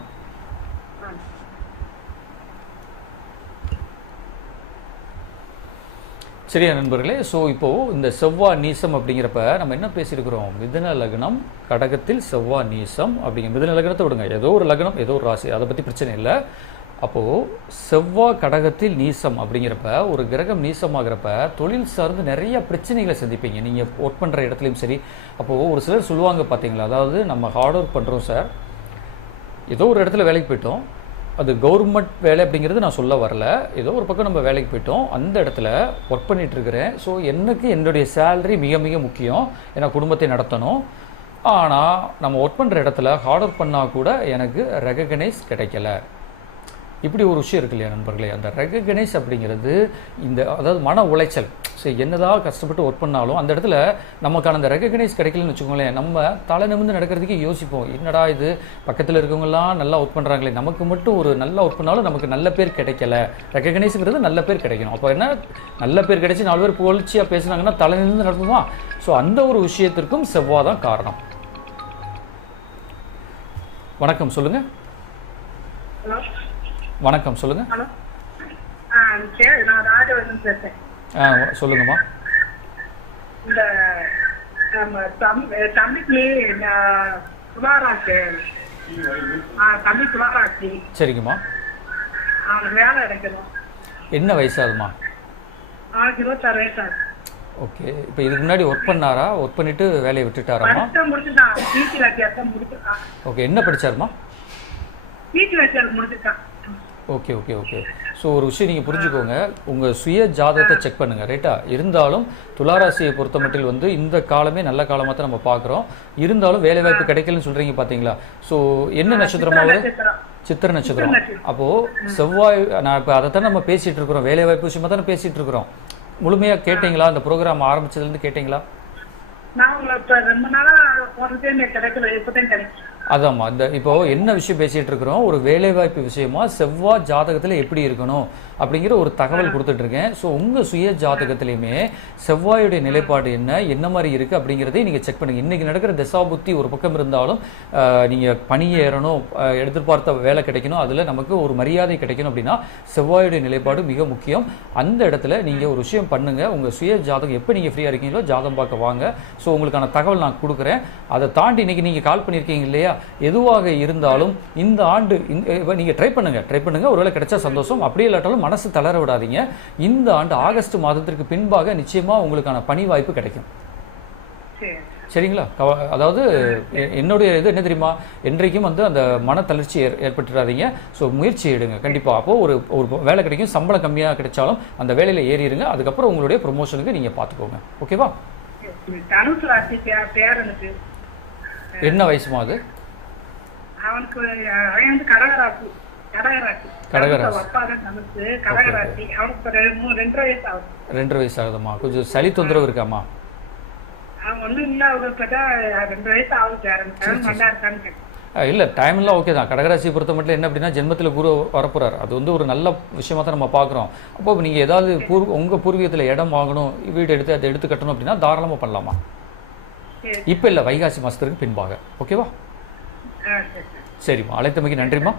சரியா நண்பர்களே? ஸோ இப்போது இந்த செவ்வாய் நீசம் அப்படிங்கிறப்ப நம்ம என்ன பேசியிருக்கிறோம்? மிதுன லக்னம் கடகத்தில் செவ்வாய் நீசம் அப்படிங்கிற மிதுன லக்னத்தை விடுங்க, ஏதோ ஒரு லக்னம், ஏதோ ஒரு ராசி, அதை பற்றி பிரச்சனை இல்லை. அப்போது செவ்வாய் கடகத்தில் நீசம் அப்படிங்கிறப்ப, ஒரு கிரகம் நீசமாகிறப்ப தொழில் சார்ந்து நிறைய பிரச்சனைகளை சந்திப்பீங்க நீங்கள் ஒர்க் பண்ணுற இடத்துலையும் சரி. அப்போது ஒரு சிலர் சொல்லுவாங்க பார்த்தீங்களா, அதாவது நம்ம ஹார்ட் ஒர்க் பண்ணுறோம் சார், ஏதோ ஒரு இடத்துல வேலைக்கு போயிட்டோம், அது கவர்மெண்ட் வேலை அப்படிங்கிறது நான் சொல்ல வரல, ஏதோ ஒரு பக்கம் நம்ம வேலைக்கு போயிட்டோம், அந்த இடத்துல ஒர்க் பண்ணிகிட்ருக்கிறேன். ஸோ எனக்கு என்னுடைய சேலரி மிக மிக முக்கியம், ஏன்னா குடும்பத்தை நடத்தணும். ஆனால் நம்ம ஒர்க் பண்ணுற இடத்துல ஹார்ட் ஒர்க் பண்ணால் கூட எனக்கு ரெகக்னைஸ் கிடைக்கல. இப்படி ஒரு விஷயம் இருக்கு இல்லையா நண்பர்களே? அந்த ரெகக்னைஸ் அப்படிங்கிறது அதாவது மன உளைச்சல். சரி, என்னதான் கஷ்டப்பட்டு ஒர்க் பண்ணாலும் அந்த இடத்துல நமக்கான அந்த ரெகக்னைஸ் கிடைக்கலன்னு வச்சுக்கோங்களேன், நம்ம தலை நிமிர்ந்து நடக்கிறதுக்கே யோசிப்போம், என்னடா இது பக்கத்தில் இருக்கவங்கலாம் நல்லா ஒர்க் பண்ணுறாங்களே, நமக்கு மட்டும் ஒரு நல்லா ஒர்க் பண்ணாலும் நமக்கு நல்ல பேர் கிடைக்கல. ரெகக்னைஸுங்கிறது நல்ல பேர் கிடைக்கணும். அப்போ என்ன, நல்ல பேர் கிடைச்சி 4 பேர் புகழ்ச்சியாக பேசுனாங்கன்னா தலை நிமிர்ந்து நடக்குமா? ஸோ அந்த ஒரு விஷயத்திற்கும் செவ்வாய் தான் காரணம். வணக்கம், சொல்லுங்கள். வணக்கம், சொல்லுங்க. சொல்லுங்கம்மா. இந்த சரிங்கம்மா. வேலை கிடைக்கணும். என்ன வயசாகுதுமா? 26 வயசாகுது. ஓகே. இப்போ இதுக்கு முன்னாடி ஒர்க் பண்ணாரா? ஒர்க் பண்ணிட்டு வேலையை விட்டுட்டாராமா? ஓகே. என்ன படிச்சாருமா? Okay okay okay. ஸோ ஒரு விஷயம் நீங்கள் புரிஞ்சுக்கோங்க, உங்கள் சுய ஜாதகத்தை செக் பண்ணுங்கள், ரைட்டா? இருந்தாலும் துளாராசியை பொறுத்த மட்டில் இந்த காலமே நல்ல காலமாக தான் நம்ம பார்க்குறோம். இருந்தாலும் வேலை வாய்ப்பு கிடைக்கலன்னு சொல்கிறீங்க பார்த்தீங்களா? ஸோ என்ன நட்சத்திரமா வரும்? சித்திரை நட்சத்திரம். அப்போ செவ்வாய், நான் இப்போ அதைத்தான் நம்ம பேசிட்டு இருக்கிறோம், வேலை வாய்ப்பு விஷயமா தானே பேசிட்டு இருக்கிறோம். முழுமையா கேட்டீங்களா? இந்த ப்ரோக்ராம் ஆரம்பிச்சதுல இருந்து கேட்டீங்களா? நான் உங்களை இப்ப ரொம்ப நாளா போறதே எனக்கு கிடைக்கல, இப்பதான் கிடைக்கும். அதாம்மா, இந்த இப்போ என்ன விஷயம் பேசிட்டு இருக்கிறோம், ஒரு வேலைவாய்ப்பு விஷயமா செவ்வாய் ஜாதகத்தில் எப்படி இருக்கணும் அப்படிங்கிற ஒரு தகவல் கொடுத்துட்டு இருக்கேன். ஸோ உங்கள் சுய ஜாதகத்திலையுமே செவ்வாயுடைய நிலைப்பாடு என்ன மாதிரி இருக்குது அப்படிங்கிறதையும் நீங்கள் செக் பண்ணுங்கள். இன்றைக்கி நடக்கிற தசாபுத்தி ஒரு பக்கம் இருந்தாலும் நீங்கள் பணியேறணும், எதிர்பார்த்த வேலை கிடைக்கணும், அதில் நமக்கு ஒரு மரியாதை கிடைக்கணும் அப்படின்னா செவ்வாயுடைய நிலைப்பாடு மிக முக்கியம். அந்த இடத்துல நீங்கள் ஒரு விஷயம் பண்ணுங்கள். உங்கள் சுய ஜாதகம் எப்போ நீங்கள் ஃப்ரீயாக இருக்கீங்களோ ஜாதகம் பார்க்க வாங்க. ஸோ உங்களுக்கான தகவல் நான் கொடுக்குறேன். அதை தாண்டி இன்றைக்கி நீங்கள் கால் பண்ணியிருக்கீங்க இல்லையா, எதுவாக இருந்தாலும் இந்த ஆண்டு நீங்க ட்ரை பண்ணுங்க. ஒருவேளை கிடைச்சா சந்தோஷம், அப்படியே இல்லாட்டாலும் மனசு தளர விடாதீங்க. இந்த ஆண்டு ஆகஸ்ட் மாதத்திற்கு பின்பாக நிச்சயமா உங்களுக்கான பணி வாய்ப்பு கிடைக்கும். சரிங்களா? அதாவது என்னுடைய இது என்ன தெரியுமா, என்றைக்கும் வந்து அந்த மன தளர்ச்சி ஏற்பட்டுறாதீங்க. ஸோ முயற்சி எடுங்க கண்டிப்பா. அப்போ ஒரு வேலை கிடைக்கும், சம்பளம் கம்மியாக கிடைச்சாலும் அந்த வேலையில ஏறிடுங்க. அதுக்கப்புறம் உங்களுடைய ப்ரொமோஷனுக்கு நீங்க பார்த்துக்கோங்க. ஓகேவா? என்ன வயசுமா அது? அவனுக்கு வந்து கடகராசி. அவனுக்கு 2.5 வயசு ஆகுது. 2.5 வயசு ஆகுதுமா? கொஞ்சம் சளி தொந்தரவு இருக்காமா? ஒன்றும் இல்லை, அவருக்கு 2 வயசு ஆகுது. இல்லை, டைம்லாம் ஓகே தான். கடகராசியை பொறுத்த மட்டும் என்ன அப்படின்னா, ஜென்மத்தில் குரு வரப்போறாரு. அது வந்து ஒரு நல்ல விஷயமா தான் நம்ம பார்க்குறோம். அப்போ நீங்கள் ஏதாவது உங்கள் பூர்வீகத்தில் இடம் வாங்கணும், வீடு எடுத்து அதை எடுத்து கட்டணும் அப்படின்னா தாராளமாக பண்ணலாமா? இப்போ இல்லை, வைகாசி மாதத்துக்கு பின்பாக. ஓகேவா? சரிம்மா, அழைத்தமைக்கு நன்றிம்மா.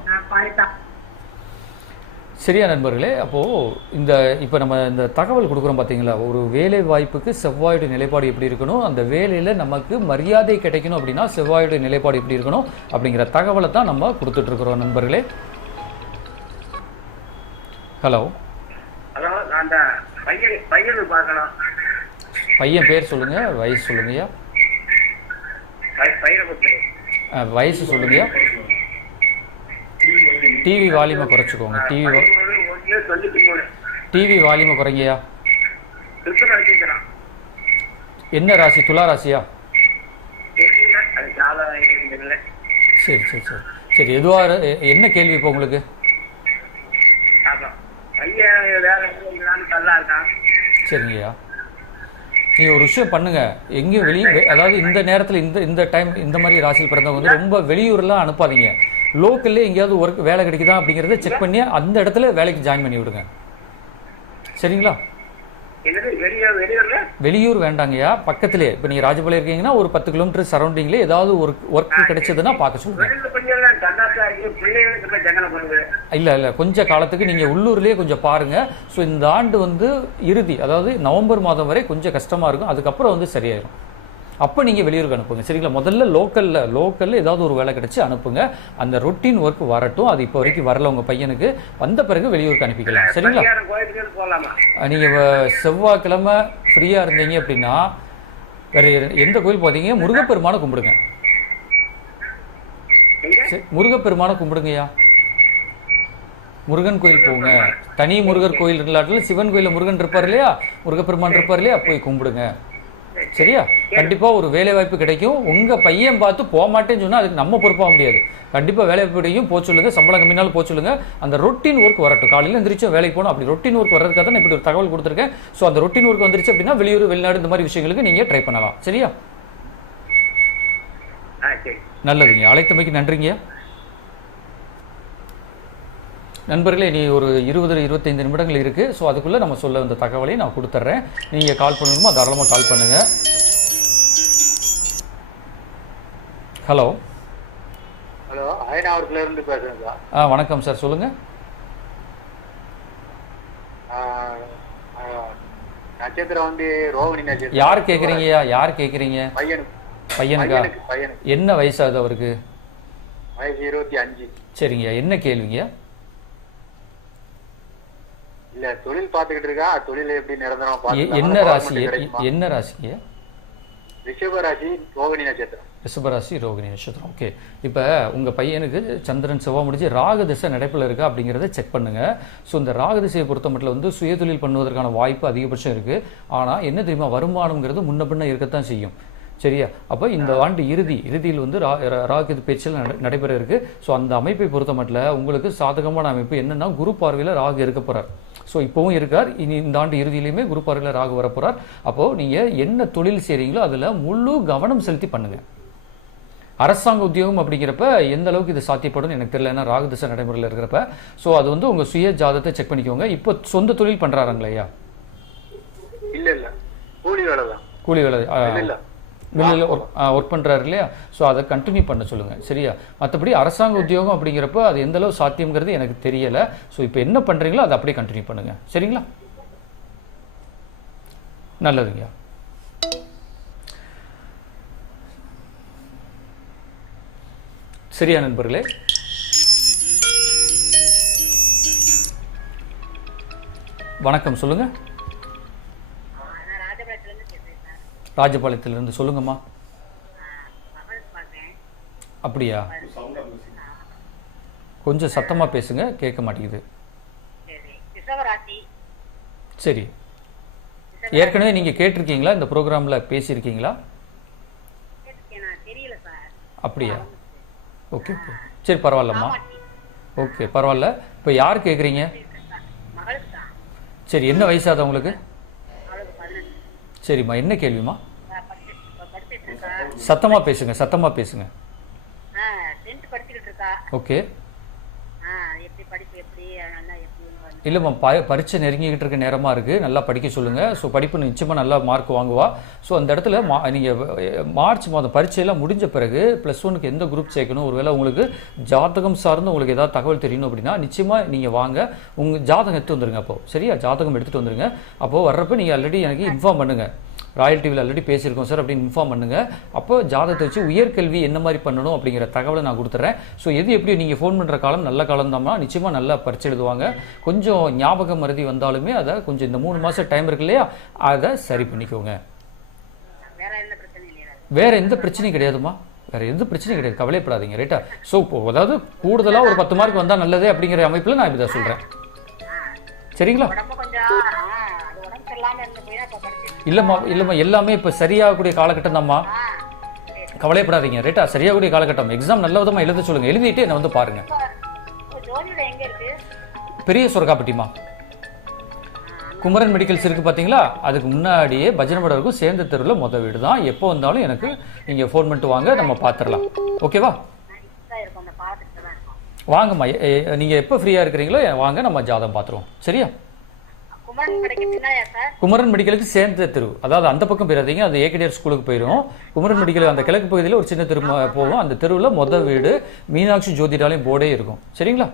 சரியா நண்பர்களே, அப்போது இப்போ நம்ம இந்த தகவல் கொடுக்குறோம் பார்த்தீங்களா, ஒரு வேலை வாய்ப்புக்கு செவ்வாயுடைய நிலைப்பாடு எப்படி இருக்கணும், அந்த வேலையில் நமக்கு மரியாதை கிடைக்கணும் அப்படின்னா செவ்வாயுடைய நிலைப்பாடு எப்படி இருக்கணும் அப்படிங்கிற தகவலை தான் நம்ம கொடுத்துட்ருக்குறோம் நண்பர்களே. ஹலோ, பையன் பேர் சொல்லுங்க, வயசு சொல்லுங்கய்யா. வயசு சொல்லுங்கய்யா. டிவி வால்யூமை குறைச்சிக்கோங்க. டிவி வால்யூமை குறைங்கய்யா. என்ன ராசி? துலா ராசியா? சரி சரி சரி சரி. எதுவாக என்ன கேள்வி இப்போ உங்களுக்கு? சரிங்கய்யா, நீங்கள் ஒரு விஷயம் பண்ணுங்க, எங்கேயும் வெளியே, அதாவது இந்த நேரத்தில் இந்த டைம் இந்த மாதிரி ராசியில் பிறந்தவங்க வந்து ரொம்ப வெளியூர்லாம் அனுப்பாதீங்க. லோக்கல்லே எங்கேயாவது ஒர்க் வேலை கிடைக்குதா அப்படிங்கிறத செக் பண்ணி அந்த இடத்துல வேலைக்கு ஜாயின் பண்ணி விடுங்க. சரிங்களா? வெளியூர் வேண்டாங்கய்யா, பக்கத்திலே. இப்போ நீங்கள் ராஜபாளையம் இருக்கீங்கன்னா ஒரு 10 கிலோமீட்டர் சரௌண்டிங்லேயே ஏதாவது ஒரு ஒர்க் கிடைச்சதுன்னா பார்க்க சொல்லுங்க. இல்லை, கொஞ்சம் காலத்துக்கு நீங்கள் உள்ளூர்லேயே கொஞ்சம் பாருங்கள். ஸோ இந்த ஆண்டு வந்து இறுதி, அதாவது நவம்பர் மாதம் வரை கொஞ்சம் கஷ்டமாக இருக்கும். அதுக்கப்புறம் வந்து சரியாயிடும். அப்போ நீங்கள் வெளியூருக்கு அனுப்புங்க. சரிங்களா? முதல்ல லோக்கலில் ஏதாவது ஒரு வேலை கிடைச்சி அனுப்புங்க. அந்த ரொட்டீன் ஒர்க் வரட்டும். அது இப்போ வரைக்கும் வரல உங்கள் பையனுக்கு, வந்த பிறகு வெளியூருக்கு அனுப்பிக்கலாம். சரிங்களா? நீங்கள் செவ்வாய்க்கிழமை ஃப்ரீயாக இருந்தீங்க அப்படின்னா வேறு எந்த கோயில் பார்த்தீங்க, முருகப்பெருமானை கும்பிடுங்க. முருகப்பெருமானை கும்பிடுங்கய்யா. முருகன் கோயில் போங்க. தனி முருகர் கோயில் இல்லாட்டில் சிவன் கோயிலில் முருகன் இருப்பார் இல்லையா, முருகப்பெருமான் இருப்பார் இல்லையா, போய் கும்பிடுங்க. சரியா? கண்டிப்பாக ஒரு வேலை வாய்ப்பு கிடைக்கும். உங்கள் பையன் பார்த்து போக மாட்டேன்னு சொன்னால் அதுக்கு நம்ம பொறுப்பாக முடியாது. கண்டிப்பாக வேலை வாய்ப்பு கிடைக்கும், போக சொல்லுங்க. சம்பளம் கம்மினாலும் போக சொல்லுங்க. அந்த ரொட்டீன் ஒர்க் வரட்டும். காலையில் எந்திரிச்சோம் வேலைக்கு போகணும். அப்படி ரொட்டீன் ஒர்க் வர்றதுக்காக தான் இப்படி ஒரு தகவல் கொடுத்துருக்கேன். ஸோ அந்த ரொட்டீன் ஒர்க் வந்துருச்சு அப்படின்னா வெளியூர் வெளிநாடு இந்த மாதிரி விஷயங்களுக்கு நீங்கள் ட்ரை பண்ணலாம். சரியா? நல்லதுங்க, அழைத்தமைக்கு நன்றிங்க நண்பர்களே. இனி ஒரு 20-25 நிமிடங்கள் இருக்குது. ஸோ அதுக்குள்ளே நம்ம சொல்ல வந்த தகவலை நான் கொடுத்துட்றேன். நீங்கள் கால் பண்ணணுமோ தாராளமாக கால் பண்ணுங்கள். ஹலோ. ஹலோ, அயனாவரத்துலேருந்து பேசுகிறேன் சார். வணக்கம் சார், சொல்லுங்கள். நட்சத்திரம் வந்து ரோகிணி நட்சத்திரம். யார் கேட்குறீங்கய்யா? யார் கேட்குறீங்க? பையனுக்கா? என்ன வயசாகுது அவருக்கு? வயசு 25. சரிங்கய்யா, என்ன கேள்விங்க? இல்ல, தொழில் பார்த்துக்கிட்டு இருக்கா. தொழில் எப்படி நிரந்தரம்? என்ன ராசி? என்ன ராசிங்க? ரிஷபராசி, ரோகிணி நட்சத்திரம். ரிஷபராசி, ரோகிணி நட்சத்திரம். ஓகே. இப்போ உங்கள் பையனுக்கு சந்திரன் செவ்வாய் முடிஞ்சு ராகதிசை நடப்பில் இருக்கா அப்படிங்கிறத செக் பண்ணுங்கள். ஸோ இந்த ராகதிசையை பொறுத்த மட்டும் வந்து சுயதொழில் பண்ணுவதற்கான வாய்ப்பு அதிகபட்சம் இருக்குது. ஆனால் என்ன தெரியுமா, வருமானங்கிறது முன்ன பின்ன இருக்கத்தான் செய்யும். சரியா? அப்போ இந்த ஆண்டு இறுதியில் வந்து ராகு பேச்சில் நடைபெற இருக்கு. ஸோ அந்த அமைப்பை பொறுத்த மட்டும் உங்களுக்கு சாதகமான அமைப்பு என்னன்னா, குரு பார்வையில் ராகு இருக்க போறார். ஸோ இப்போவும் இருக்கார், இனி இந்த ஆண்டு இறுதியிலுமே குரு பார்வையில் ராகு வர போறார். அப்போ நீங்க என்ன தொழில் செய்றீங்களோ அதுல முழு கவனம் செலுத்தி பண்ணுங்க. அரசாங்க உத்தியோகம் அப்படிங்கிறப்ப எந்த அளவுக்கு இது சாத்தியப்படும் எனக்கு தெரியல, ஏன்னா ராகு திசை நடைமுறையில் இருக்கிறப்ப. ஸோ அது வந்து உங்க சுய ஜாதத்தை செக் பண்ணிக்கோங்க. இப்போ சொந்த தொழில் பண்றாருங்களையா? இல்ல கூலி வேலை தான். கூலி வேலை மில்லில் ஒர்க் பண்ணுறாரு இல்லையா? ஸோ அதை கண்டினியூ பண்ண சொல்லுங்கள், சரியா? மற்றபடி அரசாங்க உத்தியோகம் அப்படிங்கிறப்ப அது எந்த அளவு சாத்தியங்கிறது எனக்கு தெரியலை. ஸோ இப்போ என்ன பண்ணுறீங்களோ அதை அப்படியே கண்டினியூ பண்ணுங்கள், சரிங்களா? நல்லதுங்க. சரியா நண்பர்களே? வணக்கம், சொல்லுங்க. ராஜபாளையத்திலிருந்து சொல்லுங்கம்மா. அப்படியா? கொஞ்சம் சத்தமா பேசுங்க, கேட்க மாட்டேங்குது. சரி, ஏற்கனவே நீங்க கேட்டிருக்கீங்களா? இந்த ப்ரோக்ராம்ல பேசியிருக்கீங்களா? அப்படியா? ஓகே ஓகே, சரி பரவாயில்லம்மா. ஓகே பரவாயில்ல. இப்போ யார் கேட்குறீங்க? சரி, என்ன வயசாத உங்களுக்கு? சரிம்மா, என்ன கேள்விமா? சத்தமா பேசுங்க, சத்தமா பேசுங்க. ஓகே. இல்லைம்மா, பரீட்சை நெருங்கிக்கிட்டு இருக்க நேரமாக இருக்குது, நல்லா படிக்க சொல்லுங்கள். ஸோ படிப்பு நிச்சயமாக நல்லா மார்க் வாங்குவா. ஸோ அந்த இடத்துல நீங்கள் மார்ச் மாதம் பரீட்சையெல்லாம் முடிஞ்ச பிறகு +1க்கு எந்த குரூப் சேர்க்கணும், ஒருவேளை உங்களுக்கு ஜாதகம் சார்ந்து உங்களுக்கு ஏதாவது தகவல் தெரியணும் அப்படின்னா நிச்சயமாக நீங்கள் வாங்க, உங்கள் ஜாதகம் எடுத்து வந்துடுங்க. அப்போது சரியா, ஜாதகம் எடுத்துகிட்டு வந்துடுங்க. அப்போது வர்றப்போ நீங்கள் ஆல்ரெடி எனக்கு இன்ஃபார்ம் பண்ணுங்கள். ராயல் டிவியில் ஆல்ரெடி பேசியிருக்கோம் சார் அப்படின்னு இன்ஃபார்ம் பண்ணுங்கள். அப்போ ஜாதகத்தை வச்சு உயர்கல்வி என்ன மாதிரி பண்ணணும் அப்படிங்கிற தகவலை நான் கொடுத்துட்றேன். ஸோ எது எப்படி நீங்கள் ஃபோன் பண்ணுற காலம் நல்ல காலம் தான், நிச்சயமாக நல்லா பரிட்சை எழுதுவாங்க. கொஞ்சம் ஞாபகம் மருதி வந்தாலுமே அதை கொஞ்சம் இந்த 3 மாதம் டைம் இருக்கு இல்லையா, அதை சரி பண்ணிக்கோங்க. வேற எந்த பிரச்சனையும் கிடையாதுமா, வேற எந்த பிரச்சனையும் கிடையாது, கவலைப்படாதீங்க. ரைட்டா? ஸோ அதாவது கூடுதலாக ஒரு 10 மார்க் வந்தால் நல்லதே அப்படிங்கிற அமைப்பில் நான் இப்படி தான் சொல்கிறேன், சரிங்களா? இல்லம்மா எல்லாமே இப்போ சரியாகக்கூடிய காலகட்டம் தான்மா, கவலைப்படாதீங்க. ரைட்டா? சரியாகக்கூடிய காலகட்டம். எக்ஸாம் நல்ல விதமாக எழுத சொல்லுங்க, எழுதிட்டு என்ன வந்து பாருங்க. பெரிய சொரக்காப்பட்டிமா, குமரன் மெடிக்கல்ஸ் இருக்கு பார்த்தீங்களா, அதுக்கு முன்னாடியே பஜனபடம் இருக்கும், சேர்ந்த தெருவில் மொதல் வீடு தான். எப்போ வந்தாலும் எனக்கு நீங்கள் ஃபோன் பண்ணிட்டு வாங்க, நம்ம பார்த்துடலாம். ஓகேவா? வாங்கம்மா, நீங்கள் எப்போ ஃப்ரீயாக இருக்கிறீங்களோ வாங்க, நம்ம ஜாதகம் பார்த்துருவோம், சரியா? குமரன் மெடிக்கலுக்கு சேர்ந்த தெரு, அதாவது அந்த பக்கம் போயிடாதீங்க, அது ஏகேடிஆர் ஸ்கூலுக்கு போயிடும். குமரன் மெடிக்கல் அந்த கிழக்கு பகுதியில் ஒரு சின்ன தெரு போகும், அந்த தெருவில் மொதல் வீடு மீனாட்சி ஜோதிடாலையும் போர்டே இருக்கும், சரிங்களா?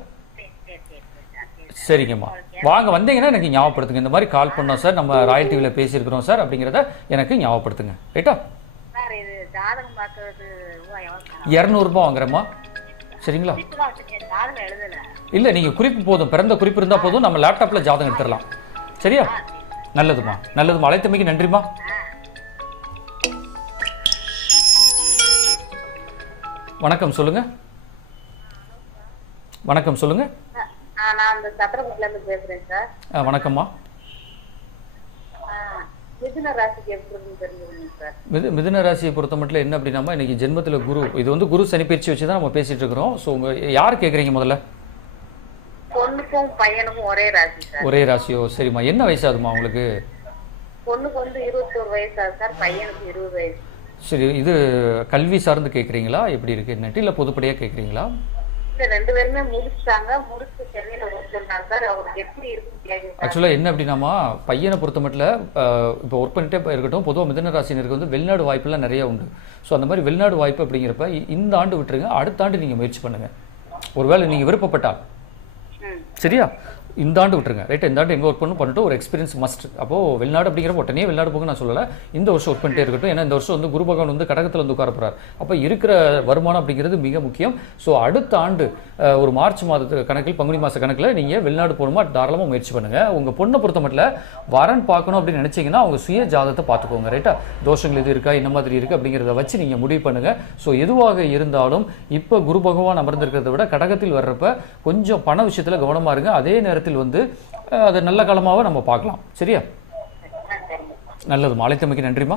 சரிங்கம்மா, வாங்க, வந்தீங்கன்னா எனக்கு ஞாபகப்படுத்துங்க. இந்த மாதிரி கால் பண்ணோம் சார், நம்ம ராயல் டிவியில் பேசியிருக்கிறோம் சார் அப்படிங்கிறத எனக்கு ஞாபகப்படுத்துங்க. ரைட்டா? 200 வாங்குறேம்மா, சரிங்களா? இல்லை, நீங்கள் குறிப்பு போதும், பிறந்த குறிப்பு இருந்தால் போதும், நம்ம லேப்டாப்பில் ஜாதகம் எடுத்துடலாம், சரியா? நல்லதுமா, நல்லதுமா. அழைத்தமைக்கு நன்றிமா. வணக்கம், சொல்லுங்க. வணக்கம், சொல்லுங்க. வணக்கம்மா. மிதுன ராசியை பொறுத்த மட்டும் என்ன அப்படின்னா, இன்னைக்கு ஜென்மத்தில் குரு, இது வந்து குரு சனி பயிற்சி வச்சு தான் நம்ம பேசிட்டு இருக்கிறோம். ஸோ உங்க யார் கேட்குறீங்க முதல்ல? பொண்ணுக்கும் பையனுக்கும் ஒரே ராசி சார். ஒரே ராசியோ? சரிம்மா, என்ன வயசாகுமா உங்களுக்கு? பொண்ணுக்கு வந்து 21 வயசு ஆகுது சார், பையனுக்கு 20 வயசு. சரி, இது கல்வி சார்ந்து கேட்குறீங்களா, எப்படி இருக்கு என்னட்டு, இல்லை பொதுப்படியாக கேட்குறீங்களா? ரெண்டு பேருமே முடிச்சுட்டாங்க, முடிச்சு சென்னையில முடிச்சிருந்தாங்க சார். அவருக்கு எப்படி இருக்கு? ஆக்சுவலாக என்ன அப்படின்னாமா, பையனை பொறுத்த மட்டும் இப்போ ஒர்க் பண்ணிட்டே இருக்கட்டும், பொதுவாக மிதுன ராசினருக்கு வந்து வெளிநாடு வாய்ப்புலாம் நிறைய உண்டு. ஸோ அந்த மாதிரி வெளிநாடு வாய்ப்பு அப்படிங்கிறப்ப இந்த ஆண்டு விட்டுருங்க, அடுத்த ஆண்டு நீங்கள் முயற்சி பண்ணுங்கள், ஒருவேளை நீங்கள் விருப்பப்பட்டால். சரியா? இந்த ஆண்டு விட்டுருங்க. ரைட்டா? இந்த ஆண்டு எங்கே ஒர்க் பண்ணிட்டு ஒரு எக்ஸ்பீரியன்ஸ் மஸ்ட். அப்போது வெளிநாடு அப்படிங்கிறப்ப உடனே வெளிநாடு போக நான் சொல்லலை, இந்த வருஷம் ஒர்க் பண்ணிட்டே இருக்கட்டும். ஏன்னா இந்த வருஷம் வந்து குரு பகவான் வந்து கடகத்தில் வந்து உட்கார போகிறார். அப்போ இருக்கிற வருமானம் அப்படிங்கிறது மிக முக்கியம். ஸோ அடுத்த ஆண்டு ஒரு மார்ச் மாதத்து கணக்கில், பங்குனி மாத கணக்கில் நீங்கள் வெளிநாடு போகணுமா தாராளமாக முயற்சி பண்ணுங்கள். உங்கள் பொண்ணை பொறுத்த மட்டும் வரன் பார்க்கணும் அப்படின்னு நினச்சிங்கன்னா அவங்க சுய ஜாதகத்தை பார்த்துக்கோங்க. ரைட்டா? தோஷங்கள் எது இருக்கா, என்ன மாதிரி இருக்குது அப்படிங்கிறத வச்சு நீங்கள் முடிவு பண்ணுங்கள். ஸோ எதுவாக இருந்தாலும் இப்போ குரு பகவான் அமர்ந்திருக்கிறத விட கடகத்தில் வர்றப்ப கொஞ்சம் பண விஷயத்தில் கவனமாக இருங்க. அதே நேரத்தில் வந்து அது நல்ல காலமாக நம்ம பார்க்கலாம். சரியா? நல்லதுமா, அழைத்தமைக்கு நன்றிமா.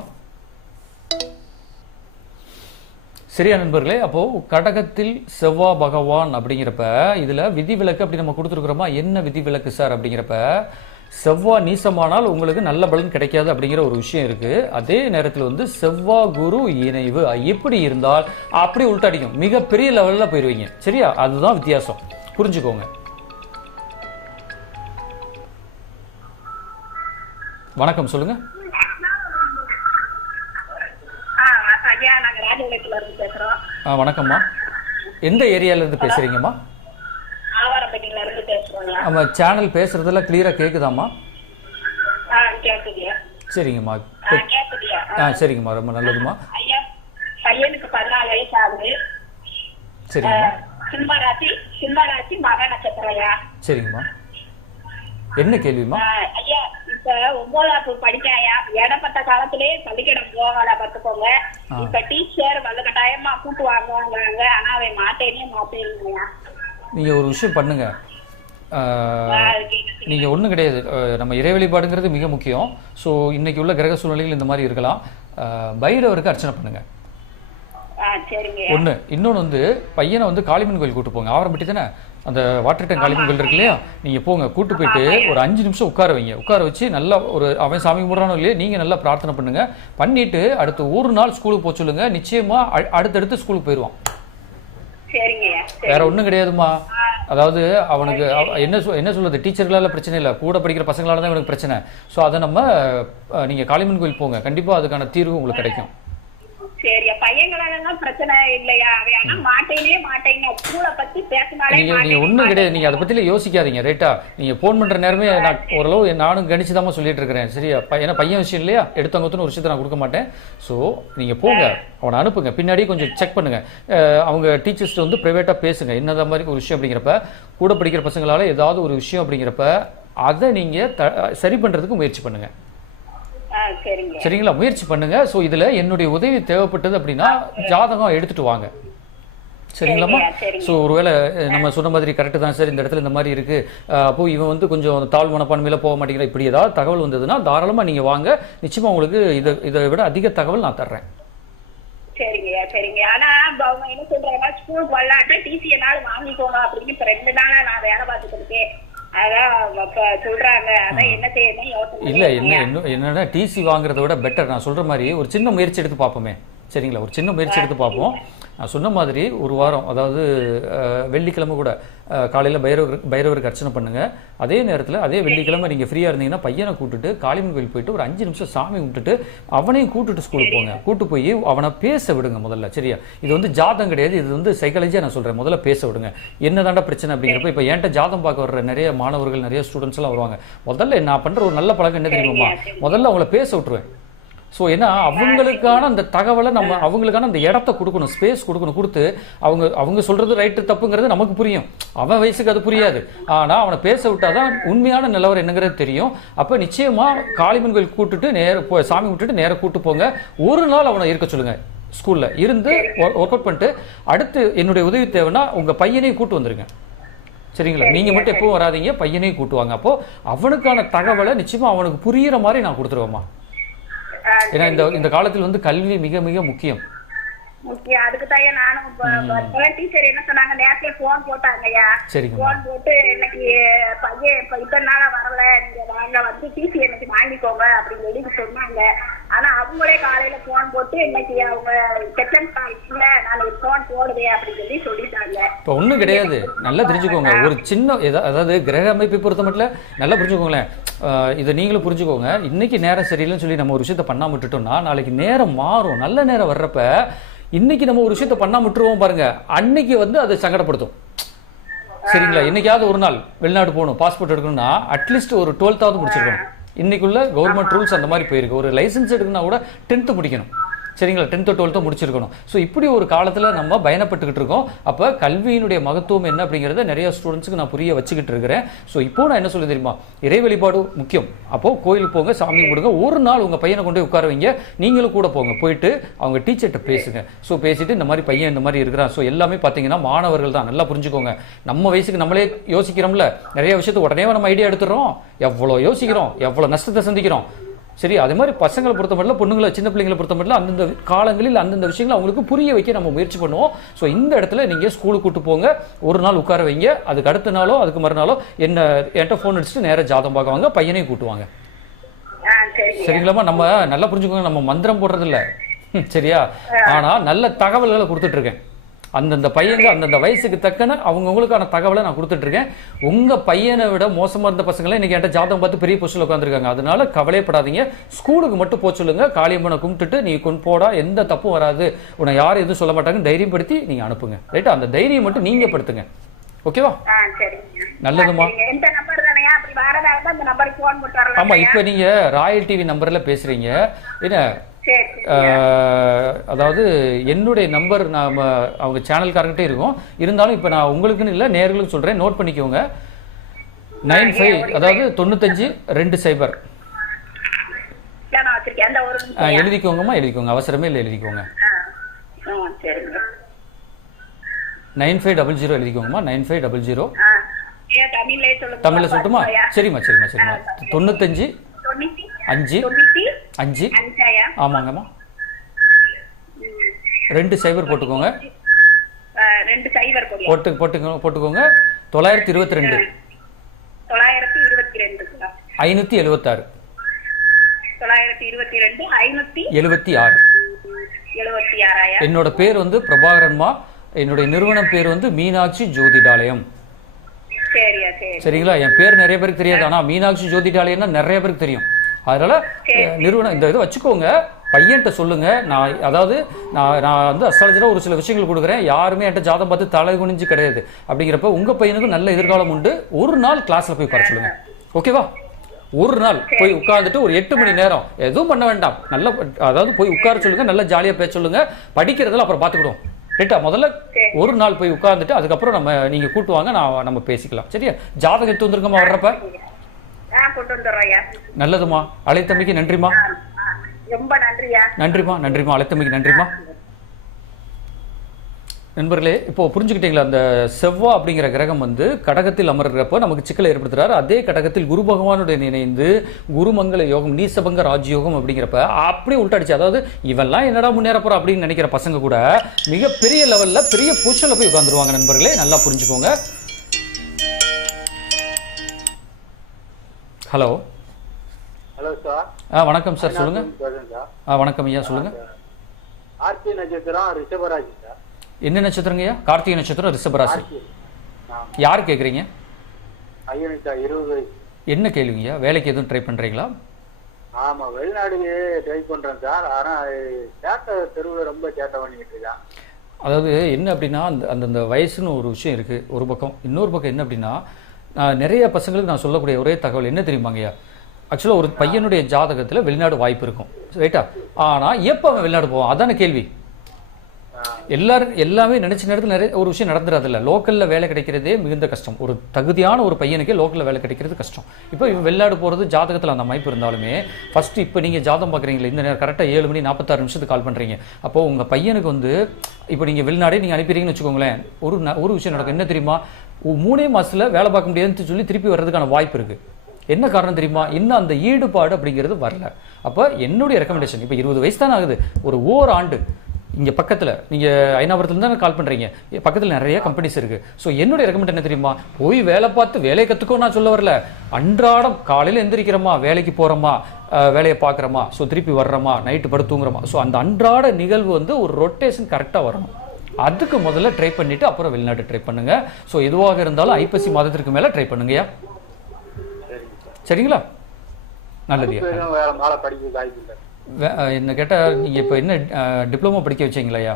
சரியா நண்பர்களே? அப்போ கடகத்தில் செவ்வாய் பகவான் அப்படிங்கிறப்ப இதுல விதிவிலக்கு அப்படி நம்ம கொடுத்துருக்குறோமா? என்ன விதிவிலக்கு சார் அப்படிங்கிறப்ப செவ்வாய் நீசமானால் உங்களுக்கு நல்ல பலன் கிடைக்காது அப்படிங்கிற ஒரு விஷயம் இருக்கு. அதே நேரத்தில் வந்து செவ்வாய் குரு இணைவு எப்படி இருந்தால் அப்படி உள்டாடிக்கும், மிகப்பெரிய லெவல்ல போயிருவீங்க. சரியா? அதுதான் வித்தியாசம், புரிஞ்சுக்கோங்க. வணக்கம், சொல்லுங்க. வணக்கம்மா, எந்த ஏரியால இருந்து பேசுறீங்கம்மா? நம்ம சேனல் பேசுறதெல்லாம் கிளியரா கேக்குதாம்மா? சரிங்கம்மா. சரிங்கம்மா, ரொம்ப நல்லதுமா. பையனுக்கு 14 வயசு ஆகுது. சரிங்கம்மா. சிம்மராசி மக நட்சத்திரம்யா. சரிங்கம்மா, என்ன கேள்விமா? ஐயா, இப்ப 9ஆம் படிக்காயா, இடப்பட்ட காலத்திலே பள்ளிக்கூடம் போகல பார்த்துக்கோங்க. இப்ப டீச்சர் வந்து கட்டாயமா கூட்டு வாங்குவாங்க, ஆனா அவன் மாட்டேன்னுயா. நீங்க ஒரு விஷயம் பண்ணுங்க, நீங்க ஒன்றும் கிடையாது. நம்ம இறை வழிபாடுங்கிறது மிக முக்கியம். ஸோ இன்னைக்கு உள்ள கிரக சூழ்நிலைகள் இந்த மாதிரி இருக்கலாம். பைரவருக்கு அர்ச்சனை பண்ணுங்க ஒன்று. இன்னொன்று வந்து பையனை வந்து காளிமன் கோயில் கூட்டு போங்க. ஆவரம்பட்டி தானே அந்த வாட்டர் டேங்க் காளிமன் கோயில் இருக்கு இல்லையா? நீங்கள் போங்க, கூட்டு போயிட்டு ஒரு 5 நிமிஷம் உட்கார வைங்க. உட்கார வச்சு நல்லா ஒரு அவன் சாமி கும்பிட்றானோ இல்லையா, நீங்கள் நல்லா பிரார்த்தனை பண்ணுங்க. பண்ணிட்டு அடுத்து ஒரு நாள் ஸ்கூலுக்கு போக சொல்லுங்க. நிச்சயமாக அடுத்தடுத்து ஸ்கூலுக்கு போயிடுவான். வேற ஒன்றும் கிடையாதுமா. அதாவது அவனுக்கு என்ன சொல்றது, டீச்சர்களால பிரச்சனை இல்லை, கூட படிக்கிற பசங்களால தான் இவனுக்கு பிரச்சனை. ஸோ அதை நம்ம நீங்கள் காளிமன் கோயில் போங்க, கண்டிப்பாக அதுக்கான தீர்வு உங்களுக்கு கிடைக்கும். நீங்க ஒன்றும் கிடையாது, நீங்க அதை பத்தில யோசிக்காதீங்க. ரைட்டா? நீங்க போன் பண்ற நேரமே நான் ஓரளவு நானும் கணிச்சுதான் சொல்லிட்டு இருக்கிறேன். சரியா? ஏன்னா பையன் விஷயம் இல்லையா, எடுத்தவங்கன்னு ஒரு விஷயத்தை நான் கொடுக்க மாட்டேன். ஸோ நீங்க போங்க, அவனை அனுப்புங்க. பின்னாடி கொஞ்சம் செக் பண்ணுங்க. அவங்க டீச்சர்ஸ் வந்து பிரைவேட்டா பேசுங்க, என்னத மாதிரி ஒரு விஷயம் அப்படிங்கிறப்ப, கூட படிக்கிற பசங்களால ஏதாவது ஒரு விஷயம் அப்படிங்கிறப்ப அதை நீங்க சரி பண்றதுக்கு முயற்சி பண்ணுங்க. சரிங்களா? முயற்சி பண்ணுங்க. ஸோ இதுல என்னுடைய உதவி தேவைப்பட்டது அப்படின்னா ஜாதகம் எடுத்துட்டு வாங்க. சரிங்களாம்மா? ஸோ ஒருவேளை நம்ம சொன்ன மாதிரி கரெக்டு தான் சார், இந்த இடத்துல இந்த மாதிரி இருக்கு, அப்போ இவன் வந்து கொஞ்சம் தாழ் மனப்பான்மையில போக மாட்டேங்கிற, இப்படி ஏதாவது தகவல் வந்ததுன்னா தாராளமா நீங்க வாங்க. நிச்சயமா உங்களுக்கு இதை விட அதிக தகவல் நான் தர்றேன். சரிங்க. ஆனா அவங்க என்ன சொல்றாங்க, ஸ்கூலுக்கு வரலாட்ட டிசி என்னால வாங்கிக்கோங்க அப்படின்னு 2 நாளா நான் வேலை பார்த்துட்டு இருக்கேன். என்னன்னா டிசி வாங்குறத விட பெட்டர், நான் சொல்ற மாதிரி ஒரு சின்ன முயற்சி எடுத்து பார்ப்போமே. சரிங்களா? ஒரு சின்ன முயற்சி எடுத்து பார்ப்போம். நான் சொன்ன மாதிரி ஒரு வாரம், அதாவது வெள்ளிக்கிழமை கூட காலையில் பைரவருக்கு அர்ச்சனை பண்ணுங்க. அதே நேரத்தில் அதே வெள்ளிக்கிழமை நீங்கள் ஃப்ரீயாக இருந்தீங்கன்னா பையனை கூட்டுட்டு காளிமன் கோயில் போயிட்டு ஒரு 5 நிமிஷம் சாமி விட்டுட்டு அவனையும் கூட்டுட்டு ஸ்கூலுக்கு போங்க. கூட்டு போய் அவனை பேச விடுங்க முதல்ல. சரியா? இது வந்து ஜாதம் கிடையாது, இது வந்து சைக்காலஜியாக நான் சொல்கிறேன். முதல்ல பேச விடுங்க, என்னதாண்டா பிரச்சனை அப்படிங்கிறப்ப. இப்போ என்கிட்ட ஜாதம் பார்க்க வர்ற நிறைய மாணவர்கள், நிறைய ஸ்டூடெண்ட்ஸ் எல்லாம் வருவாங்க. முதல்ல நான் பண்ணுற ஒரு நல்ல பழக்கம் என்ன தெரியுமா, முதல்ல அவங்கள பேச விட்டுருவேன். ஸோ ஏன்னா அவங்களுக்கான அந்த தகவலை நம்ம அவங்களுக்கான அந்த இடத்த கொடுக்கணும், ஸ்பேஸ் கொடுக்கணும். கொடுத்து அவங்க சொல்றது ரைட்டு தப்புங்கிறது நமக்கு புரியும், அவன் வயசுக்கு அது புரியாது. ஆனால் அவனை பேச விட்டாதான் உண்மையான நிலவரம் என்னங்கிறது தெரியும். அப்போ நிச்சயமா காளிமன் கோயில் கூட்டுட்டு நேர சாமி விட்டுட்டு நேர கூட்டு போங்க. ஒரு நாள் அவனை இருக்க சொல்லுங்க, ஸ்கூல்ல இருந்து ஒர்க் அவுட் பண்ணிட்டு அடுத்து என்னுடைய உதவி தேவைன்னா உங்க பையனையும் கூட்டு வந்துருங்க. சரிங்களா? நீங்க மட்டும் எப்பவும் வராதீங்க, பையனையும் கூட்டுவாங்க. அப்போ அவனுக்கான தகவலை நிச்சயமா அவனுக்கு புரியுற மாதிரி நான் கொடுத்துருவேம்மா. ஏன்னா இந்த காலத்தில் வந்து கல்வி மிக மிக முக்கியம். அதுக்கு தான் நானும் டீச்சர் என்ன சொன்னாங்க, நேரத்துல போன் போட்டாங்கய்யா. போன் போட்டு இன்னைக்கு பையன் இத்தனை நாளா வரல, நீங்க வாங்க வந்து டிசி எனக்கு வாங்கிக்கோங்க அப்படின்னு சொல்லி சொன்னாங்க. ஆனா அவங்களே காலையில போன் போட்டு இன்னைக்கு அவங்க செகண்ட் காலேஜ்ல நாளைக்கு போன் போடுவேன் அப்படின்னு சொல்லிட்டாங்க. இப்போ ஒன்றும் கிடையாது, நல்லா தெரிஞ்சுக்கோங்க. ஒரு சின்ன அதாவது கிரக அமைப்பை பொறுத்த மட்டும் நல்லா புரிஞ்சுக்கோங்களேன். இதை நீங்களும் புரிஞ்சுக்கோங்க. இன்னைக்கு நேரம் சரியில்லைன்னு சொல்லி நம்ம ஒரு விஷயத்த பண்ணாம விட்டுட்டோம்னா நாளைக்கு நேரம் மாறும். நல்ல நேரம் வர்றப்ப இன்னைக்கு நம்ம ஒரு விஷயத்த பண்ணாம விட்டுருவோம் பாருங்க, அன்னைக்கு வந்து அதை சங்கடப்படுத்தும். சரிங்களா? இன்னைக்காவது ஒரு நாள் வெளிநாடு போகணும், பாஸ்போர்ட் எடுக்கணும்னா அட்லீஸ்ட் ஒரு 12th முடிச்சிருக்கணும். இன்னைக்குள்ள கவர்மெண்ட் ரூல்ஸ் அந்த மாதிரி போயிருக்கு. ஒரு லைசன்ஸ் எடுக்கணும்னா கூட 10th முடிக்கணும். சரிங்களா? 10th 12th முடிச்சிருக்கணும். ஸோ இப்படி ஒரு காலத்தில் நம்ம பயணப்பட்டுக்கிட்டு இருக்கோம். அப்போ கல்வியினுடைய மகத்துவம் என்ன அப்படிங்கிறத நிறைய ஸ்டூடெண்ட்ஸுக்கு நான் புரிய வச்சுக்கிட்டு இருக்கிறேன். ஸோ இப்போ நான் என்ன சொல்லி தெரியுமா, இறை வழிபாடு முக்கியம். அப்போது கோயிலுக்கு போங்க, சாமி கும்பிடுங்க. ஒரு நாள் உங்கள் பையனை கொண்டு போய் உட்கார வைங்க, நீங்களும் கூட போங்க. போயிட்டு அவங்க டீச்சர்கிட்ட பேசுங்க. ஸோ பேசிட்டு இந்த மாதிரி பையன் இந்த மாதிரி இருக்கிறான். ஸோ எல்லாமே பார்த்தீங்கன்னா மாணவர்கள் தான், நல்லா புரிஞ்சுக்கோங்க. நம்ம வயசுக்கு நம்மளே யோசிக்கிறோம்ல, நிறைய விஷயத்தை உடனே நம்ம ஐடியா எடுத்துடுறோம். எவ்வளோ யோசிக்கிறோம், எவ்வளோ நஷ்டத்தை சந்திக்கிறோம். சரி, அதே மாதிரி பசங்களை பொறுத்த மட்டும் பொண்ணுங்களை சின்ன பிள்ளைங்களை பொறுத்த மட்டும் அந்தந்த காலங்களில் அந்தந்த விஷயங்களை அவங்களுக்கு புரிய வைக்க நம்ம முயற்சி பண்ணுவோம். ஸோ இந்த இடத்துல நீங்கள் ஸ்கூலுக்கு கூட்டு போங்க, ஒரு நாள் உட்கார வைங்க, அதுக்கு அடுத்த நாளோ அதுக்கு மறுநாளோ என்கிட்ட ஃபோன் அடிச்சுட்டு நேராக ஜாதகம் பார்க்க வாங்க, பையனையும் கூட்டுவாங்க. சரிங்களாம்மா? நம்ம நல்லா புரிஞ்சுக்கோங்க, நம்ம மந்திரம் போடுறது இல்லை சரியா, ஆனால் நல்ல தகவல்களை கொடுத்துட்டு இருக்கேன். அந்தந்த பையங்க அந்தந்த வயசுக்கு தக்கன அவங்கவுங்களுக்கான தகவலை நான் கொடுத்துட்டு இருக்கேன். உங்க பையனை விட மோசமா இருந்த பசங்களை இன்னைக்கு என்கிட்ட ஜாதகம் பார்த்து பெரிய பொசிஷன்ல உட்காந்துருக்காங்க. அதனால கவலைப்படாதீங்க, ஸ்கூலுக்கு மட்டும் போக சொல்லுங்க, காளியம்மனை கும்பிட்டுட்டு நீ கொண்டு போடா, எந்த தப்பும் வராது, உன்னை யாரும் எதுவும் சொல்ல மாட்டாங்க, தைரியப்படுத்தி நீங்க அனுப்புங்க. ரைட்டா? அந்த தைரியம் மட்டும் நீங்க படுத்துங்க. ஓகேவா? நல்லதுமா. ஆமா, இப்ப நீங்க ராயல் டிவி நம்பர்ல பேசுறீங்க என்ன? அதாவது என்னுடைய நம்பர் நான் அவங்க சேனல்காரங்கிட்டே இருக்கும், இருந்தாலும் இப்போ நான் உங்களுக்குன்னு இல்லை நேர்களுக்கு சொல்கிறேன், நோட் பண்ணிக்கோங்க. 95 அதாவது 95 20 எழுதிக்கோங்கம்மா, எழுதிக்கோங்க, அவசரமே இல்லை, எழுதிக்கோங்க. 9500 எழுதிக்கோங்கம்மா. 9500 தமிழ்ல சொல்லட்டுமா? சரிம்மா சரிம்மா சரிம்மா. 95 5 5 ஆமாங்கம்மா 20 போட்டுக்கோங்க. போட்டுக்கோங்க 922 576 என்னோட பேர் வந்து பிரபாகரன்மா. என்னுடைய நிறுவனம் பேர் வந்து மீனாட்சி ஜோதிடாலயம். சரிங்களா? என் பேர் நிறைய பேருக்கு தெரியாது, ஆனா மீனாட்சி ஜோதிடாலயம்னா நிறைய பேருக்கு தெரியும். அதனால நிறுவனம் இந்த இதை வச்சுக்கோங்க, பையன்கிட்ட சொல்லுங்க. நான் வந்து அஸ்ட்ராலஜில ஒரு சில விஷயங்கள் கொடுக்குறேன், யாருமே என்கிட்ட ஜாதகம் பார்த்து தலை குனிஞ்சு கிடையாது. அப்படிங்கிறப்ப உங்க பையனுக்கு நல்ல எதிர்காலம் உண்டு. ஒரு நாள் கிளாஸ்ல போய் உட்கார சொல்லுங்க. ஓகேவா? ஒரு நாள் போய் உட்கார்ந்துட்டு ஒரு 8 மணி நேரம் எதுவும் பண்ண வேண்டாம், நல்ல அதாவது போய் உட்கார சொல்லுங்க, நல்லா ஜாலியா பேச சொல்லுங்க. படிக்கிறதுல அப்புறம் பார்த்துக்கிடுவோம். ரைட்டா? முதல்ல ஒரு நாள் போய் உட்கார்ந்துட்டு அதுக்கப்புறம் நீங்க கூட்டுவாங்க, நம்ம பேசிக்கலாம். சரியா? ஜாதகம் எடுத்து வந்துருங்கம்மா வர்றப்ப. நல்லதுமா, அழைத்தமைக்கு நன்றிமா. ரொம்ப நன்றியா. நன்றிமா நன்றிமா, அழைத்தமைக்கு நன்றிமா. நண்பர்களே, இப்போ புரிஞ்சுக்கிட்டீங்களா? அந்த செவ்வாய் அப்படிங்கிற கிரகம் வந்து கடகத்தில் அமர்கிறப்ப நமக்கு சிக்கலை ஏற்படுத்துறாரு. அதே கடகத்தில் குரு பகவானுடன் இணைந்து குருமங்கள யோகம், நீசபங்க ராஜயோகம் அப்படிங்கிறப்ப அப்படியே உள்டாடிச்சு. அதாவது இவெல்லாம் என்னடா முன்னேற போறோம் அப்படின்னு நினைக்கிற பசங்க கூட மிகப்பெரிய லெவல்ல பெரிய பொசிஷன்ல போய் உட்காந்துருவாங்க. நண்பர்களே, நல்லா புரிஞ்சுக்கோங்க. Hello hello sir. வணக்கம் சார், சொல்லுங்க. வணக்கம் ஐயா, சொல்லுங்க. ஆர்த்தி நட்சத்திரம் ரிஷபராசி சார். என்ன நட்சத்திரங்க ஐயா? கார்த்திகை நட்சத்திரம் ரிஷபராசி. யார் கேட்குறீங்க? 20 என்ன கேள்விங்கய்யா? வேலைக்கு எதுவும் ட்ரை பண்றீங்களா? ஆமா, வெளிநாடுக்கு ட்ரை பண்றேன் சார். ஆனா சேட்டை தெருவில் ரொம்ப சேட்டை பண்ணிக்கிட்டு இருக்கான். அதாவது என்ன அப்படின்னா, அந்தந்த வயசுன்னு ஒரு விஷயம் இருக்கு ஒரு பக்கம். இன்னொரு பக்கம் என்ன அப்படின்னா, நிறைய பசங்களுக்கு நான் சொல்லக்கூடிய ஒரே தகவல் என்ன தெரியுமாங்கய்யா? ஆக்சுவலாக ஒரு பையனுடைய ஜாதகத்தில் வெளிநாடு வாய்ப்பு இருக்கும், ரைட்டா? ஆனால் எப்போ அவன் வெளிநாடு போவான்? அதான கேள்வி. எல்லாமே நினைச்ச நேரத்தில் நிறைய ஒரு விஷயம் நடந்துடாதில்ல. லோக்கல்ல வேலை கிடைக்கிறதே மிகுந்த கஷ்டம். ஒரு தகுதியான ஒரு பையனுக்கே லோக்கல்ல வேலை கிடைக்கிறது கஷ்டம். இப்போ இவன் வெளிநாடு போகிறது ஜாதகத்தில் அந்த அமைப்பு இருந்தாலுமே ஃபர்ஸ்ட் இப்போ நீங்கள் ஜாதகம் பார்க்குறீங்களா, இந்த நேரம் கரெக்டாக 7 மணி 46 நிமிஷத்துக்கு கால் பண்ணுறீங்க. அப்போ உங்கள் பையனுக்கு வந்து இப்போ நீங்கள் வெளிநாடே நீங்கள் அனுப்பிடுறீங்கன்னு வச்சுக்கோங்களேன், ஒரு விஷயம் நடக்கும். என்ன தெரியுமா? 3 மாசத்துல வேலை பார்க்க முடியாதுன்னு சொல்லி திருப்பி வர்றதுக்கான வாய்ப்பு இருக்கு. என்ன காரணம் தெரியுமா? இன்னும் அந்த ஈடுபாடு அப்படிங்கிறது வரல. அப்போ என்னுடைய ரெக்கமெண்டேஷன், இப்போ 20 வயசு தான் ஆகுது, ஒரு ஓராண்டு இங்கே பக்கத்தில் நீங்கள் ஐநாபுரத்துல தான் கால் பண்ணுறீங்க, பக்கத்தில் நிறைய கம்பெனிஸ் இருக்குது. ஸோ என்னுடைய ரெக்கமெண்ட் என்ன தெரியுமா? போய் வேலை பார்த்து வேலையை கற்றுக்கோ நான் சொல்ல வரல. அன்றாடம் காலையில் எந்திரிக்கிறோமா, வேலைக்கு போகிறோமா, வேலையை பார்க்குறோமா, ஸோ திருப்பி வர்றோமா, நைட்டு படுத்து தூங்குறோமா, ஸோ அந்த அன்றாட நிகழ்வு வந்து ஒரு ரொட்டேஷன் கரெக்டாக வரணும். அதுக்கு முதல்ல ட்ரை பண்ணிவிட்டு அப்புறம் வெளிநாட்டு ட்ரை பண்ணுங்க. ஸோ எதுவாக இருந்தாலும் ஐப்பசி மாதத்திற்கு மேலே ட்ரை பண்ணுங்கய்யா. சரிங்களா? நல்லதுயா. என்ன கேட்டால் நீங்கள் இப்போ என்ன டிப்ளமோ படிக்க வச்சிங்களையா?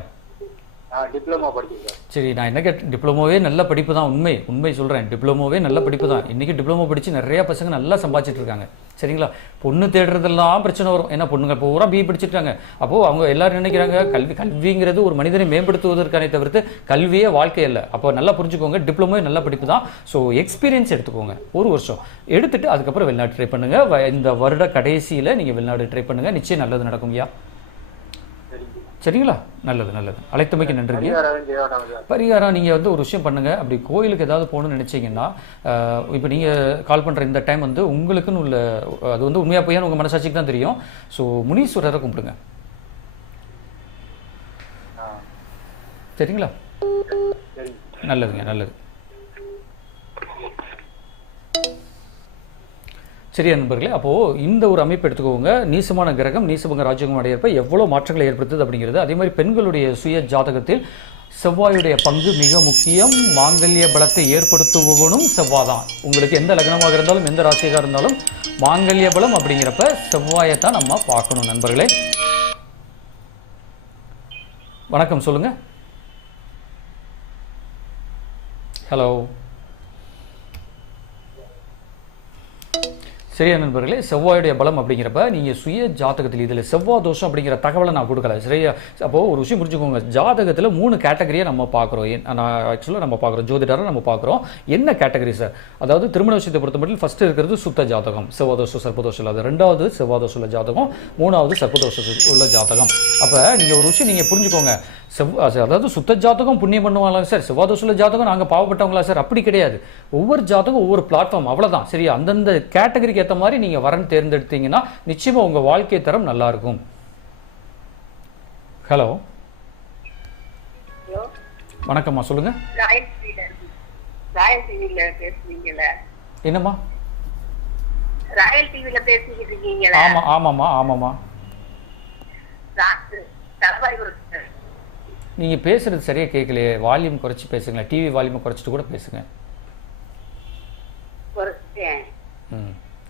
டிப்ளமோ படிச்சிருக்கேன். சரி, நான் என்ன கேட்டேன், டிப்ளமோவே நல்ல படிப்பு தான். உண்மை சொல்கிறேன், டிப்ளமோவே நல்ல படிப்பு தான். இன்றைக்கி டிப்ளமோ படித்து நிறையா பசங்க நல்லா சம்பாதிச்சிட்டு இருக்காங்க. சரிங்களா? பொண்ணு தேடுறதெல்லாம் பிரச்சனை வரும். ஏன்னா பொண்ணுங்க பூரா பிஇ படிச்சுட்டாங்க. அப்போது அவங்க எல்லாரும் நினைக்கிறாங்க கல்விங்கிறது ஒரு மனிதனை மேம்படுத்துவதற்கான தவிர்த்து கல்வியே வாழ்க்கை இல்லை. அப்போ நல்லா புரிஞ்சுக்கோங்க, டிப்ளமோ நல்ல படிப்பு தான். ஸோ எக்ஸ்பீரியன்ஸ் எடுத்துக்கோங்க, 1 வருஷம் எடுத்துட்டு அதுக்கப்புறம் வெளிநாடு ட்ரை பண்ணுங்கள். இந்த வருட கடைசியில் நீங்கள் வெளிநாடு ட்ரை பண்ணுங்கள், நிச்சயம் நல்லது நடக்கும்யா. சரிங்களா? நல்லது நல்லது. அழைத்தமைக்கு நன்றிங்க. பரிகாரம் செய்ய வேண்டாமா சார்? பரிகாரம் நீங்கள் வந்து ஒரு விஷயம் பண்ணுங்கள். அப்படி கோயிலுக்கு ஏதாவது போகணும்னு நினச்சிங்கன்னா, இப்போ நீங்கள் கால் பண்ணுற இந்த டைம் வந்து உங்களுக்குன்னு உள்ள அது வந்து உண்மையாக போயான்னு உங்கள் மனசாட்சிக்கு தான் தெரியும். ஸோ முனீஸ்வரரை கும்பிடுங்க. சரிங்களா? சரி. நல்லதுங்க நல்லது. சரியா நண்பர்களே, அப்போது இந்த ஒரு அமைப்பு எடுத்துக்கோங்க. நீசமான கிரகம் நீசபங்க ராஜயோகம் அடையிறப்ப எவ்வளோ மாற்றங்களை ஏற்படுத்துது அப்படிங்கிறது. அதே மாதிரி பெண்களுடைய சுய ஜாதகத்தில் செவ்வாயுடைய பங்கு மிக முக்கியம். மாங்கல்ய பலத்தை ஏற்படுத்துபவனும் செவ்வாய் தான். உங்களுக்கு எந்த லக்னமாக இருந்தாலும் எந்த ராசியாக இருந்தாலும் மாங்கல்ய பலம் அப்படிங்கிறப்ப செவ்வாயைத்தான் நம்ம பார்க்கணும் நண்பர்களே. வணக்கம், சொல்லுங்க. ஹலோ. சரியா நண்பர்களே, செவ்வாயுடைய பலம் அப்படிங்கிறப்ப நீங்கள் சுய ஜாதகத்தில் இதில் செவ்வாய் தோஷம் அப்படிங்கிற தகவலை நான் கொடுக்கல. சரியா? அப்போது ஒரு விஷயம் புரிஞ்சுக்கோங்க. ஜாதகத்தில் 3 கேட்டகரியை நம்ம பார்க்குறோம். நான் ஆக்சுவலாக நம்ம பார்க்குறோம், ஜோதிடரை நம்ம பார்க்குறோம். என்ன கேட்டகரி சார்? அதாவது திருமண விஷயத்தை பொறுத்த மட்டும் ஃபஸ்ட்டு இருக்கிறது சுத்த ஜாதகம், செவ்வாதோஷம் சர்ப்பதோஷம் இல்லாத. 2வது செவ்வாதோஷம் உள்ள ஜாதகம், 3வது சர்ப்பதோஷம் உள்ள ஜாதகம். அப்போ நீங்கள் ஒரு விஷயம் நீங்கள் புரிஞ்சுக்கோங்க. அதாவது சுத்த ஜாதகம் புண்ணியம் பண்ணுவாங்களா சார், செவ்வாதோஷம் உள்ள ஜாதகம் நாங்கள் பாவப்பட்டவங்களா சார்? அப்படி கிடையாது. ஒவ்வொரு ஜாதகம் ஒவ்வொரு பிளாட்ஃபார்ம், அவ்வளோதான். சரியா? அந்தந்த கேட்டகரிக்கு ஏற்ற மாதிரி நீங்கள் வரன் தேர்ந்தெடுத்தீங்கன்னா நிச்சயமாக உங்கள் வாழ்க்கை தரம் நல்லா இருக்கும். ஹலோ, வணக்கம்மா, சொல்லுங்க. ராயல் டிவில பேசுறீங்களா? என்னம்மா? ராயல் டிவில பேசிக்கிட்டு இருக்கீங்களா? ஆமா ஆமாம்மா ஆமாம்மா. நீங்க பேசுறது சரியா கேட்கலையே. வால்யூம் குறைச்சி பேசுங்களேன். டிவி வால்யூமை குறைச்சிட்டு கூட பேசுங்க.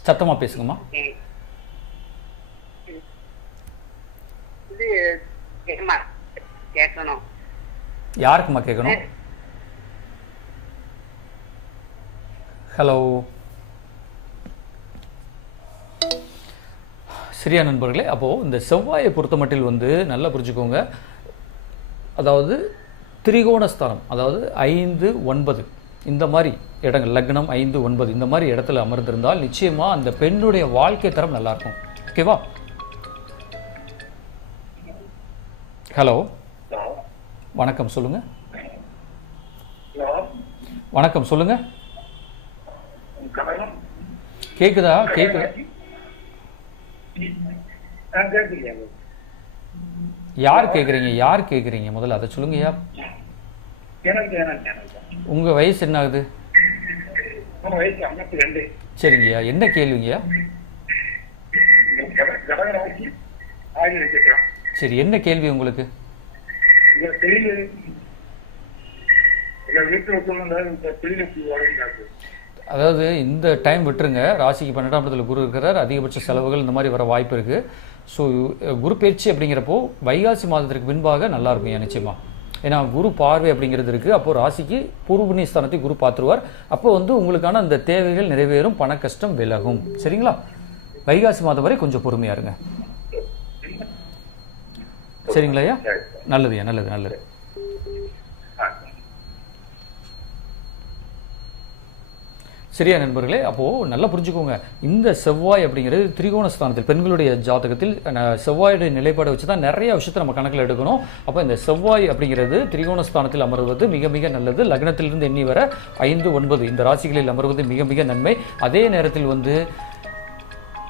சத்தமா பேசுங்கம்மா. இது கேட்கணும். யாருக்குமா கேட்கணும்? ஹலோ. சரியா நண்பர்களே, அப்போது இந்த செவ்வாயை பொறுத்த மட்டில் வந்து நல்லா புரிஞ்சுக்கோங்க. அதாவது திரிகோணஸ்தானம், அதாவது 5, 9 இந்த மாதிரி இடங்கள், லக்னம் 5, 9 இந்த மாதிரி இடத்துல அமர்ந்திருந்தால் நிச்சயமாக அந்த பெண்ணுடைய வாழ்க்கை தரம் நல்லாயிருக்கும். ஓகேவா? ஹலோ, வணக்கம், சொல்லுங்க. வணக்கம், சொல்லுங்க. கேக்குதா? கேக்குதா? யார் கேக்குறீங்க? யார் கேக்குறீங்க? முதல்ல அதை சொல்லுங்கய்யா. உங்க வயசு என்ன ஆகுது? சரிங்கய்யா, என்ன கேள்விங்கய்யா? சரி, என்ன கேள்வி உங்களுக்கு? அதாவது இந்த டைம் விட்டுருங்க. ராசிக்கு 12ஆம் இடத்துல குரு இருக்கிறார். அதிகபட்ச செலவுகள் இந்த மாதிரி வர வாய்ப்பு இருக்குது. ஸோ குரு பயிற்சி அப்படிங்கிறப்போ வைகாசி மாதத்திற்கு பின்பாக நல்லா இருக்கும் நிச்சயமாக. ஏன்னா குரு பார்வை அப்படிங்கிறது இருக்குது. அப்போது ராசிக்கு பூர்வ புண்ணிய ஸ்தானத்தை குரு பார்த்துருவார். அப்போ வந்து உங்களுக்கான அந்த தேவைகள் நிறைவேறும், பண கஷ்டம் விலகும். சரிங்களா? வைகாசி மாதம் வரை கொஞ்சம் பொறுமையாக இருங்க. சரிங்களாய்யா? நல்லதுயா, நல்லது நல்லது. சரியா நண்பர்களே, அப்போது நல்லா புரிஞ்சுக்கோங்க. இந்த செவ்வாய் அப்படிங்கிறது திரிகோணஸ்தானத்தில் பெண்களுடைய ஜாதகத்தில் செவ்வாயுடைய நிலைப்பாடை வச்சு தான் நிறைய விஷயத்தை நம்ம கணக்கில் எடுக்கணும். அப்போ இந்த செவ்வாய் அப்படிங்கிறது திரிகோணஸ்தானத்தில் அமர்வது மிக மிக நல்லது. லக்னத்திலிருந்து எண்ணி வர 5, 9 இந்த ராசிகளில் அமர்வது மிக மிக நன்மை. அதே நேரத்தில் வந்து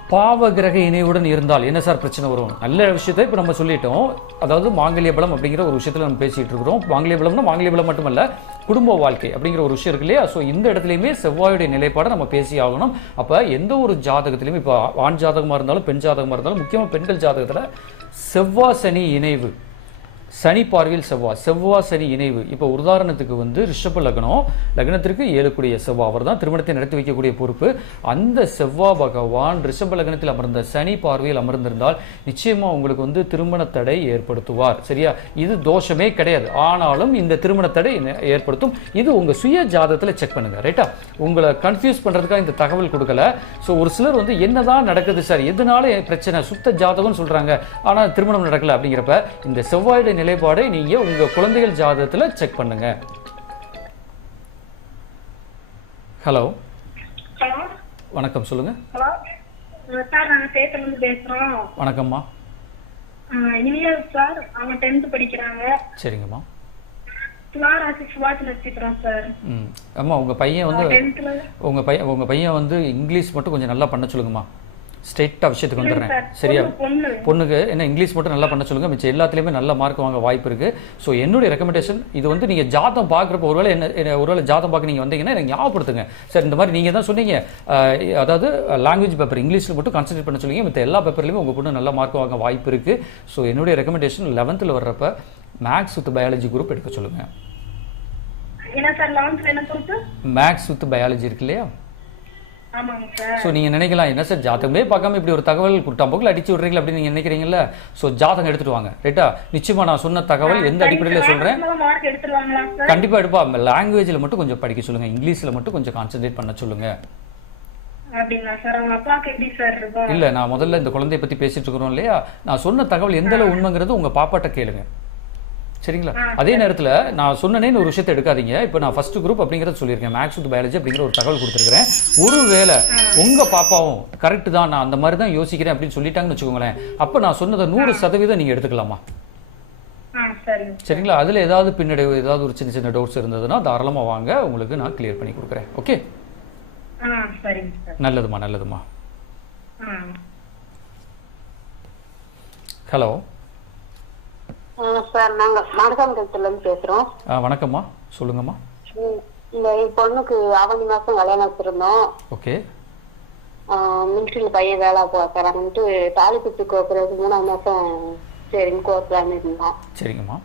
பாவ கிரக இணைவுடன் இருந்தால் என்ன சார் பிரச்சனை வரும்? நல்ல விஷயத்தை இப்போ நம்ம சொல்லிட்டோம். அதாவது மாங்கல்ய பலம் அப்படிங்கிற ஒரு விஷயத்தில் நம்ம பேசிகிட்டு இருக்கிறோம். மாங்கல்ய பலம்னா மாங்கல்ய பலம் மட்டுமல்ல, குடும்ப வாழ்க்கை அப்படிங்கிற ஒரு விஷயம் இருக்கு இல்லையா? ஸோ இந்த இடத்துலையுமே செவ்வாயுடைய நிலைப்பாடை நம்ம பேசி ஆகணும். அப்போ எந்த ஒரு ஜாதகத்திலையும், இப்போ ஆண் ஜாதகமாக இருந்தாலும் பெண் ஜாதகமாக இருந்தாலும், முக்கியமாக பெண்கள் ஜாதகத்தில் செவ்வாய் சனி இணைவு, சனி பார்வையில் செவ்வாய், செவ்வாய் சனி இணைவு. இப்போ உதாரணத்துக்கு வந்து ரிஷப லக்னம், லக்னத்திற்கு 7 கூடிய செவ்வாய், அவர் தான் திருமணத்தை நடத்தி வைக்கக்கூடிய பொறுப்பு. அந்த செவ்வாய் பகவான் ரிஷப லக்னத்தில் அமர்ந்த சனி பார்வையில் அமர்ந்திருந்தால் நிச்சயமா உங்களுக்கு வந்து திருமண தடை ஏற்படுத்துவார். சரியா? இது தோஷமே கிடையாது, ஆனாலும் இந்த திருமண தடை ஏற்படுத்தும். இது உங்க சுய ஜாதகத்தில் செக் பண்ணுங்க. ரைட்டா? உங்களை கன்ஃபியூஸ் பண்றதுக்காக இந்த தகவல் கொடுக்கல. ஸோ ஒரு சிலர் வந்து என்னதான் நடக்குது சார், எதனால பிரச்சனை, சுத்த ஜாதகம் சொல்றாங்க ஆனா திருமணம் நடக்கல அப்படிங்கிறப்ப இந்த செவ்வாயுடைய நிலைப்பாடை நீங்க உங்க குழந்தைகள் ஜாதகத்துல செக் பண்ணுங்க. ஹலோ. ஹலோ, வணக்கம், சொல்லுங்க. ஹலோ சார், நாங்க சேலத்துல இருந்து பேசுறோம். வணக்கம்மா. இனியா சார் அவங்க 10th படிக்கிறாங்க. சரிங்கம்மா. துளாராசி சுபாஷ் நட்சத்திரம் சார். அம்மா உங்கள் பையன் வந்து 10th உங்கள் பையன் வந்து இங்கிலீஷ் மட்டும் கொஞ்சம் நல்லா பண்ண சொல்லுங்கம்மா. ஸ்ட்ரெயிட்டாக விஷயத்துக்கு வந்துடுறேன். சரியா? பொண்ணுக்கு என்ன இங்கிலீஷ் மட்டும் நல்லா பண்ண சொல்லுங்கள். மிச்சம் எல்லாத்துலேயுமே நல்ல மார்க் வாங்க வாய்ப்பு இருக்குது. ஸோ என்னுடைய ரெக்கமெண்டேஷன் இது வந்து நீங்கள் ஜாதம் பார்க்குறப்ப ஒருவேளை ஜாதம் பார்க்க நீங்கள் வந்தீங்கன்னா எனக்கு ஞாபகப்படுத்துங்க சார். இந்த மாதிரி நீங்கள் தான் சொன்னீங்க, அதாவது லாங்குவேஜ் பேப்பர் இங்கிலீஷில் மட்டும் கான்சன்ட்ரேட் பண்ண சொல்லுங்க. மற்ற எல்லா பேப்பர்லையுமே உங்கள் பொண்ணு நல்ல மார்க் வாங்க வாய்ப்பு இருக்குது. ஸோ என்னுடைய ரெக்கமெண்டேஷன் 11th வர்றப்ப மேக்ஸ் வித் பயாலஜி குரூப் எடுக்க சொல்லுங்கள். மேக்ஸ் வித் பயாலஜி இருக்கு இல்லையா? ஸோ நீங்கள் நினைக்கலாம் என்ன சார் ஜாதகமே பார்க்காம இப்படி ஒரு தகவல் குட்டாம்போக்கில் அடிச்சு விட்றீங்களா அப்படின்னு நீங்கள் நினைக்கிறீங்களா? ஸோ ஜாதகம் எடுத்துட்டு வாங்க. ரைட்டா? நிச்சயமாக நான் சொன்ன தகவல் எந்த அடிப்படையில் சொல்கிறேன் கண்டிப்பாக எடுப்பா. லாங்குவேஜில் மட்டும் கொஞ்சம் படிக்க சொல்லுங்கள். இங்கிலீஷில் மட்டும் கொஞ்சம் கான்சென்ட்ரேட் பண்ண சொல்லுங்கள். இல்லை நான் முதல்ல இந்த குழந்தைய பற்றி பேசிட்டு இருக்கிறோம் இல்லையா, நான் சொன்ன தகவல் எந்த அளவு உண்மைங்கிறது உங்கள் பாப்பாட்ட கேளுங்க. சரிங்களா? அதே நேரத்தில் நான் சொன்னேன்னு ஒரு விஷயத்தை எடுக்காதீங்க. இப்போ நான் ஃபர்ஸ்ட் குரூப் அப்படிங்கிறத சொல்லியிருக்கேன், மேக்ஸ் வித் பயாலஜி அப்படிங்கிற ஒரு தகவல் கொடுத்துருக்கிறேன். ஒருவேளை உங்கள் பாப்பாவும் கரெக்டு தான், நான் அந்த மாதிரி தான் யோசிக்கிறேன் அப்படின்னு சொல்லிட்டாங்கன்னு வச்சுக்கோங்களேன், அப்போ நான் சொன்னதை 100% நீங்கள் எடுத்துக்கலாமா? சரிங்களா? அதில் ஏதாவது பின்னாடி ஏதாவது ஒரு சின்ன சின்ன டவுட்ஸ் இருந்ததுன்னா தாராளமாக வாங்க, உங்களுக்கு நான் கிளியர் பண்ணி கொடுக்குறேன். ஓகே? நல்லதுமா நல்லதுமா. ஹலோ சார், நாங்க நாடகாம்பரத்துல இருந்து பேசுறோம். வணக்கம்மா, சொல்லுங்கம்மா. இந்த பொண்ணுக்கு ஆவணி மாசம் கல்யாணம் வச்சிருந்தோம். ஓகே. மிலிட்டரியில பையன் வேலை பார்க்கறாங்கன்ட்டு தாலி குத்து கோக்குறது 3ஆம் மாசம் சரின்னு கோக்கலான்னு இருந்தோம். சரிங்கம்மா.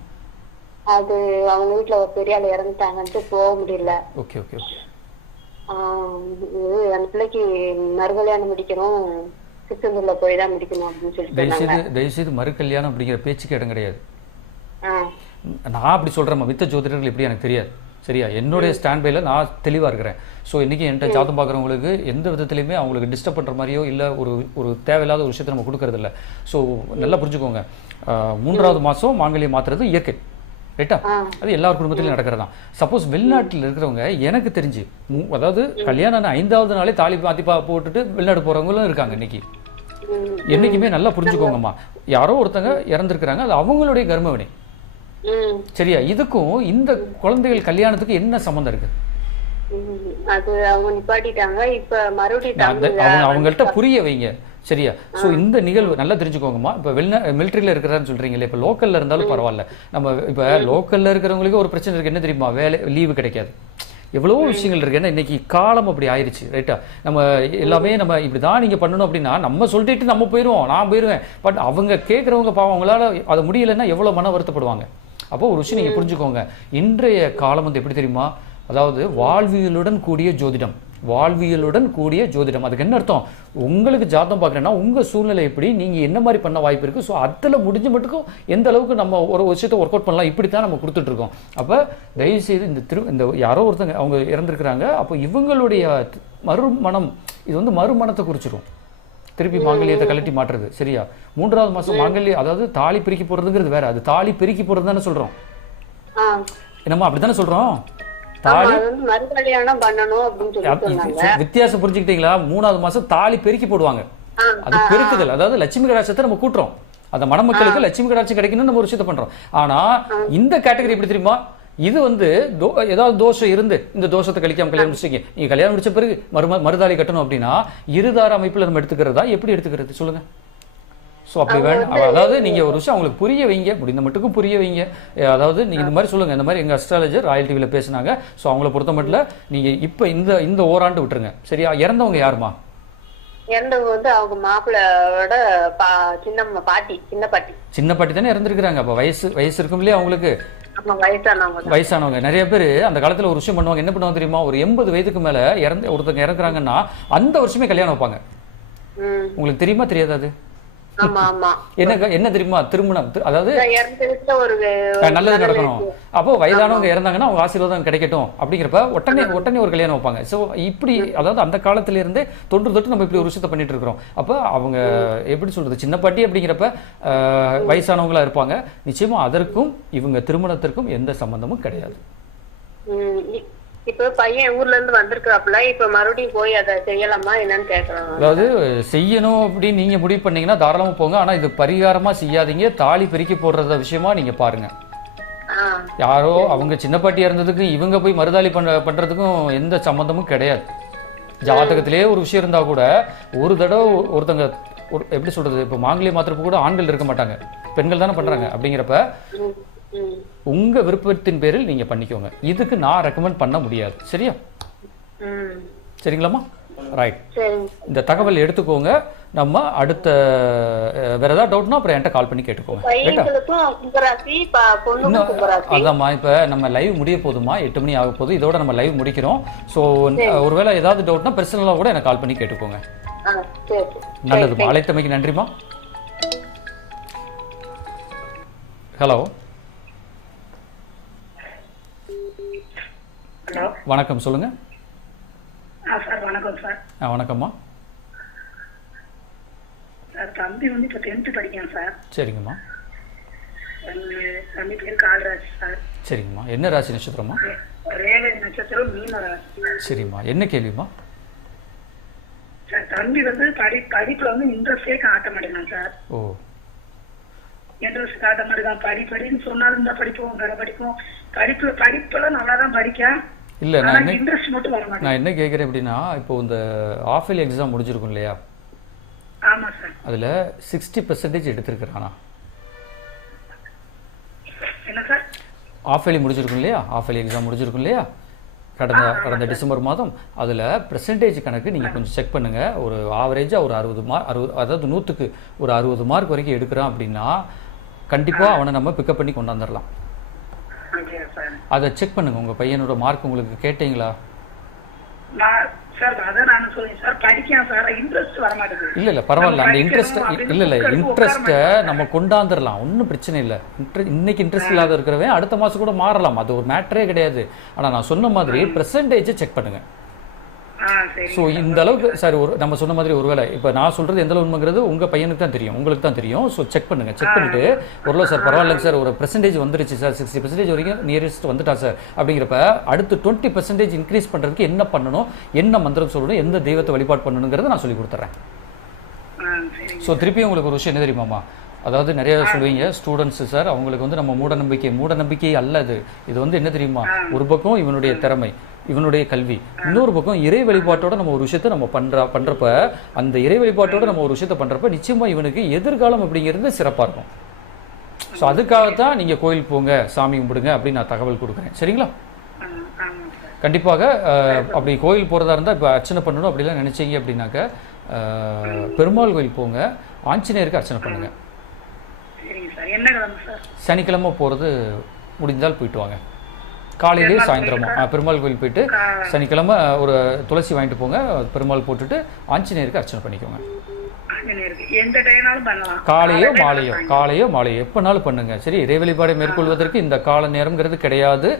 அது அவங்க வீட்டுல ஒரு பெரிய ஆள் இறந்துட்டாங்கன்ட்டு போக முடியல. Okay okay okay. அந்த பிள்ளைக்கு மறுகல்யாணம் முடிக்கணும், சித்தூர்ல போய் தான் முடிக்கணும் அப்படின்னு சொல்லிட்டு தயவுசெய்து மறுகல்யாணம் அப்படிங்கிற பேச்சுக்கு இடம் கிடையாது. நான் அப்படி சொல்றேன், மித்த ஜோதிடர்கள் எப்படி எனக்கு தெரியாது. சரியா? என்னுடைய ஸ்டாண்ட் பைல நான் தெளிவா இருக்கிறேன். ஸோ இன்னைக்கு என்கிட்ட ஜாதகம் பார்க்குறவங்களுக்கு எந்த விதத்துலையுமே அவங்களுக்கு டிஸ்டர்ப் பண்ற மாதிரியோ இல்லை ஒரு தேவையில்லாத ஒரு விஷயத்தை நம்ம கொடுக்கறது இல்லை. ஸோ நல்லா புரிஞ்சுக்கோங்க, 3ஆவது மாசம் மாங்கல்யம் மாத்துறது இயற்கை. ரைட்டா? அது எல்லா குடும்பத்திலையும் நடக்கிறதா. சப்போஸ் வெளிநாட்டில் இருக்கிறவங்க எனக்கு தெரிஞ்சு, அதாவது கல்யாணம் 5ஆவது நாளே தாலி மாத்தி போட்டுட்டு வெளிநாடு போறவங்களும் இருக்காங்க இன்னைக்கு. என்னைக்குமே நல்லா புரிஞ்சுக்கோங்கம்மா, யாரோ ஒருத்தங்க இறந்துருக்கிறாங்க, அது அவங்களுடைய கர்மவினை. சரியா? இதுக்கும் இந்த குழந்தைகள் கல்யாணத்துக்கு என்ன சம்பந்தம் இருக்கு? அது அவங்க நிப்பாட்டிட்டாங்க. இப்ப மறுபடியும் அவங்கள்ட்ட புரிய வைங்க. சரியா? ஸோ இந்த நிகழ்வு நல்லா தெரிஞ்சுக்கோங்கம்மா. இப்போ மிலிட்டரியில் இருக்கிறான்னு சொல்றீங்களே, இப்போ லோக்கல்ல இருந்தாலும் பரவாயில்ல. நம்ம இப்போ லோக்கல்ல இருக்கிறவங்களுக்கு ஒரு பிரச்சனை இருக்கு, என்ன தெரியுமா? வேலை லீவு கிடைக்காது. எவ்வளவோ விஷயங்கள் இருக்கு. ஏன்னா இன்னைக்கு காலம் அப்படி ஆயிடுச்சு. ரைட்டா? நம்ம எல்லாமே நம்ம இப்படிதான் நீங்க பண்ணணும் அப்படின்னா நம்ம சொல்லிட்டு நம்ம போயிடுவோம், நான் போயிடுவேன். பட் அவங்க கேட்குறவங்க பாவம், அவங்களால அது முடியலைன்னா எவ்வளவு மன வருத்தப்படுவாங்க. அப்போ ஒரு விஷயம் நீங்க புரிஞ்சுக்கோங்க, இன்றைய காலம் வந்து எப்படி தெரியுமா? அதாவது வாழ்வியலுடன் கூடிய ஜோதிடம். வாழ்வியலுடன் கூடிய ஜோதிடம் அதுக்கு என்ன அர்த்தம்? உங்களுக்கு ஜாதகம் பார்க்குறேன்னா உங்கள் சூழ்நிலை எப்படி, நீங்கள் என்ன மாதிரி பண்ண வாய்ப்பு இருக்குது, ஸோ அதில் முடிஞ்ச மட்டுக்கும் எந்த அளவுக்கு நம்ம ஒரு விஷயத்தை ஒர்க் அவுட் பண்ணலாம், இப்படி தான் நம்ம கொடுத்துட்ருக்கோம். அப்போ தயவுசெய்து இந்த யாரோ ஒருத்தங்க அவங்க இறந்துருக்குறாங்க, அப்போ இவங்களுடைய மறுமணம், இது வந்து மறுமணத்தை குறிச்சிடும். திருப்பி மாங்கல்யத்தை கழட்டி மாட்டுறது. சரியா? 3ஆவது மாதம் மாங்கல்யம், அதாவது தாலி பிரிக்கி போடுறதுங்கிறது வேற, அது தாலி பிரிக்கி போடுறது தானே சொல்கிறோம். என்னம்மா அப்படி தானே சொல்கிறோம்? வித்தியாசம் புரிஞ்சுக்கிட்டீங்களா? 3ஆவது மாசம் தாலி பெருக்கி போடுவாங்க. அது பெருக்குதல், அதாவது லட்சுமி கடாட்சத்தை நம்ம கூட்டுறோம். அந்த மணமக்களுக்கு லட்சுமி கடாட்சம் கிடைக்கணும்னு நம்ம ஒரு விஷயத்தை பண்றோம். ஆனா இந்த கேட்டகரி எப்படி தெரியுமா? இது வந்து ஏதாவது தோஷம் இருந்து இந்த தோஷத்தை கழிக்காம கல்யாணம் முடிச்சிங்க, நீங்க கல்யாணம் முடிச்ச பிறகு மறுதாலி கட்டணும் அப்படின்னா இருதார அமைப்புல நம்ம எடுத்துக்கிறதா, எப்படி எடுத்துக்கிறது சொல்லுங்க? ஸோ அப்படி வேணும். அதாவது நீங்கள் ஒரு விஷயம் அவங்களுக்கு புரிய வைங்க, முடிந்த மட்டுக்கும் புரிய வைங்க. அதாவது நீங்கள் இந்த மாதிரி சொல்லுங்கள், இந்த மாதிரி எங்கள் அஸ்ட்ராலஜர் ராயல் டிவியில் பேசினாங்க, ஸோ அவங்கள பொறுத்த மட்டும் நீங்கள் இப்போ இந்த ஓராண்டு விட்டுருங்க. சரியா? இறந்தவங்க யாருமா? இறந்தவங்க வந்து அவங்க மாப்பிள்ளையோட சின்ன பாட்டி தானே இறந்துருக்குறாங்க. அப்போ வயசு இருக்கும் இல்லையா அவங்களுக்கு? வயசானவங்க நிறைய பேர் அந்த காலத்தில் ஒரு விஷயம் பண்ணுவாங்க. என்ன பண்ணுவாங்க தெரியுமா? ஒரு 80 வயதுக்கு மேலே ஒருத்தங்க இறக்குறாங்கன்னா அந்த வருஷமே கல்யாணம் வைப்பாங்க. உங்களுக்கு தெரியுமா தெரியாது? அது என்ன தெரியுமா? திருமணம், அதாவது நல்லது நடக்கணும். அப்போ வயதானவங்க இறந்தாங்கன்னா அவங்க ஆசீர்வாதம் கிடைக்கட்டும் அப்படிங்கிறப்ப உடனே ஒரு கல்யாணம் வைப்பாங்க. ஸோ இப்படி, அதாவது அந்த காலத்துல இருந்தே தொட்டு நம்ம இப்படி ஒரு விஷயத்தை பண்ணிட்டு இருக்கிறோம். அப்போ அவங்க எப்படி சொல்றது, சின்ன பாட்டி அப்படிங்கிறப்ப வயசானவங்களா இருப்பாங்க. நிச்சயமா அதற்கும் இவங்க திருமணத்திற்கும் எந்த சம்பந்தமும் கிடையாது. இப்ப பையன் ஊர்ல இருந்து வந்திருக்காப்ல, இப்ப மறுபடியும் போய் அதை செய்யலாமா என்னன்னு கேக்குறாங்க. அதாவது செய்யணும் அப்படின்னு நீங்க முடிவு பண்ணீங்கன்னா தாராளமா போங்க. ஆனா இது பரிகாரமா செய்யாதீங்க. தாலி பிரிக்க போடுறத விஷயமா நீங்க பாருங்க. யாரோ அவங்க சின்ன பாட்டியா இருந்ததுக்கு இவங்க போய் மறுதாலி பண்றதுக்கும் எந்த சம்மந்தமும் கிடையாது. ஜாதகத்திலே ஒரு விஷயம் இருந்தா கூட ஒரு தடவை ஒருத்தங்க எப்படி சொல்றது, இப்போ மாங்கல்ய மாத்திரப்பு கூட ஆண்கள் இருக்க மாட்டாங்க, பெண்கள் தானே பண்றாங்க. அப்படிங்கிறப்ப உங்க விருப்பத்தின் பேரில் நீங்க பண்ணிக்கோங்க. இதுக்கு நான் ரெக்கமெண்ட் பண்ண முடியாது. சரியா? சரிங்களாம்மா? ரைட். இந்த தகவல் எடுத்துக்கோங்க. நம்ம அடுத்த வேற ஏதாவது டவுட்னா அப்புறம் என்கிட்ட கால் பண்ணி கேட்டுக்கோங்க. அதாம்மா, இப்ப நம்ம லைவ் முடிய போதுமா, 8 மணி ஆக போகுது. இதோட நம்ம லைவ் முடிக்கிறோம். ஸோ ஒருவேளை ஏதாவது டவுட்னா பர்சனலா கூட எனக்கு கால் பண்ணி கேட்டுக்கோங்க. நல்லதுமா, அழைத்தமைக்கு நன்றிமா. ஹலோ வணக்கம், சொல்லுங்க. சார் வணக்கம் சார். வணக்கம்மா. சார் தம்பி வந்து இப்போ 10th படிக்கான் சார். சரிங்கம்மா. தம்பி பேர் கால்ராஜ் சார். சரிங்கம்மா. என்ன ராசி நட்சத்திரமா? ரேவதி நட்சத்திரம், மீன ராசி. சரிம்மா, என்ன கேள்விமா? சார் தம்பி வந்து படிப்புல வந்து இன்ட்ரெஸ்டே காட்ட மாட்டேங்கான் சார். ஓ. இன்ட்ரெஸ்ட் காட்ட மாட்டேங்கான். படின்னு சொன்னாலும் தான் படிப்போம், வேற படிப்போம். படிப்புல நல்லா தான் படிக்கா. இல்ல நான் என்ன கேக்குறேன் அப்படின்னா, இப்போ இந்த ஆஃப் இயர்லி எக்ஸாம் முடிஞ்சிருக்கும் இல்லையா? ஆமா சார். அதுல 60% எடுத்திருக்கிறானா? என்ன சார்? ஆஃப் இயர்லி முடிஞ்சிருக்கும் இல்லையா? ஆஃப் இயர்லி எக்ஸாம் முடிஞ்சிருக்கும் இல்லையா? கடந்த டிசம்பர் மாதம். அதில் பெர்சன்டேஜ் கணக்கு நீங்கள் கொஞ்சம் செக் பண்ணுங்கள். ஒரு ஆவரேஜாக ஒரு 60 மார்க், அதாவது 100க்கு ஒரு 60 மார்க் வரைக்கும் எடுக்கிறான் அப்படின்னா கண்டிப்பாக அவனை நம்ம பிக்கப் பண்ணி கொண்டாந்துடலாம். அதை செக் பண்ணுங்கள். உங்கள் பையனோட மார்க் உங்களுக்கு கேட்டீங்களா? இல்ல பரவாயில்ல. அந்த இன்ட்ரெஸ்ட்டை நம்ம கொண்டாந்துடலாம், ஒன்றும் பிரச்சனை இல்லை. இன்னைக்கு இன்ட்ரெஸ்ட் இல்லாத இருக்கிறவன் அடுத்த மாசம் கூட மாறலாம், அது ஒரு மேட்டரே கிடையாது. ஆனா நான் சொன்ன மாதிரி பெர்சன்டேஜை செக் பண்ணுங்க. ஸோ இந்த அளவுக்கு சார் நம்ம சொன்ன மாதிரி ஒருவேளை இப்போ நான் சொல்றது எந்த அளவு உண்மைங்கிறது உங்க பையனுக்கு தான் தெரியும், உங்களுக்கு தான் தெரியும். ஸோ செக் பண்ணுங்க. செக் பண்ணிட்டு ஒரு சார் பரவாயில்லைங்க சார், ஒரு பெர்சன்டேஜ் வந்துருச்சு சார், 60% வரைக்கும் நியரஸ்ட் வந்துட்டா சார் அப்படிங்கிறப்ப அடுத்து 20% இன்க்ரீஸ் பண்றதுக்கு என்ன பண்ணணும், என்ன மந்திரம் சொல்லணும், எந்த தெய்வத்தை வழிபாடு பண்ணணுங்கிறத நான் சொல்லி கொடுத்துறேன். ஸோ திருப்பியும் உங்களுக்கு ஒரு விஷயம் என்ன தெரியுமாமா, அதாவது நிறைய சொல்லுவீங்க ஸ்டூடெண்ட்ஸ் சார், அவங்களுக்கு வந்து நம்ம மூடநம்பிக்கை அல்லது இது வந்து என்ன தெரியுமா, ஒரு பக்கம் இவனுடைய திறமை, இவனுடைய கல்வி, இன்னொரு பக்கம் இறை வழிபாட்டோட நம்ம ஒரு விஷயத்த நம்ம பண்றப்ப அந்த இறை வழிபாட்டோட நம்ம ஒரு விஷயத்த பண்றப்ப நிச்சயமா இவனுக்கு எதிர்காலம் அப்படிங்கிறது சிறப்பா இருக்கும். ஸோ அதுக்காகத்தான் நீங்க கோயில் போங்க, சாமி கும்பிடுங்க அப்படின்னு நான் தகவல் கொடுக்குறேன். சரிங்களா? கண்டிப்பாக அப்படி கோயில் போறதா இருந்தா இப்போ அர்ச்சனை பண்ணணும் அப்படிலாம் நினைச்சீங்க அப்படின்னாக்க பெருமாள் கோயில் போங்க, ஆஞ்சநேயருக்கு அர்ச்சனை பண்ணுங்க. சனிக்கிழமை போறது முடிந்தால் போயிட்டு வாங்க, காலையிலேயே சாயந்தரமா பெருமாள் கோயில் போயிட்டு சனிக்கிழமை ஒரு துளசி வாங்கிட்டு போங்க, பெருமாள் போட்டுட்டு ஆஞ்சநேயருக்கு அர்ச்சனை பண்ணிக்கோங்க. காலையோ மாலையோ எப்பனாலும் பண்ணுங்க. சரி, இறை வழிபாடை மேற்கொள்வதற்கு இந்த கால நேரம்ங்கிறது கிடையாது.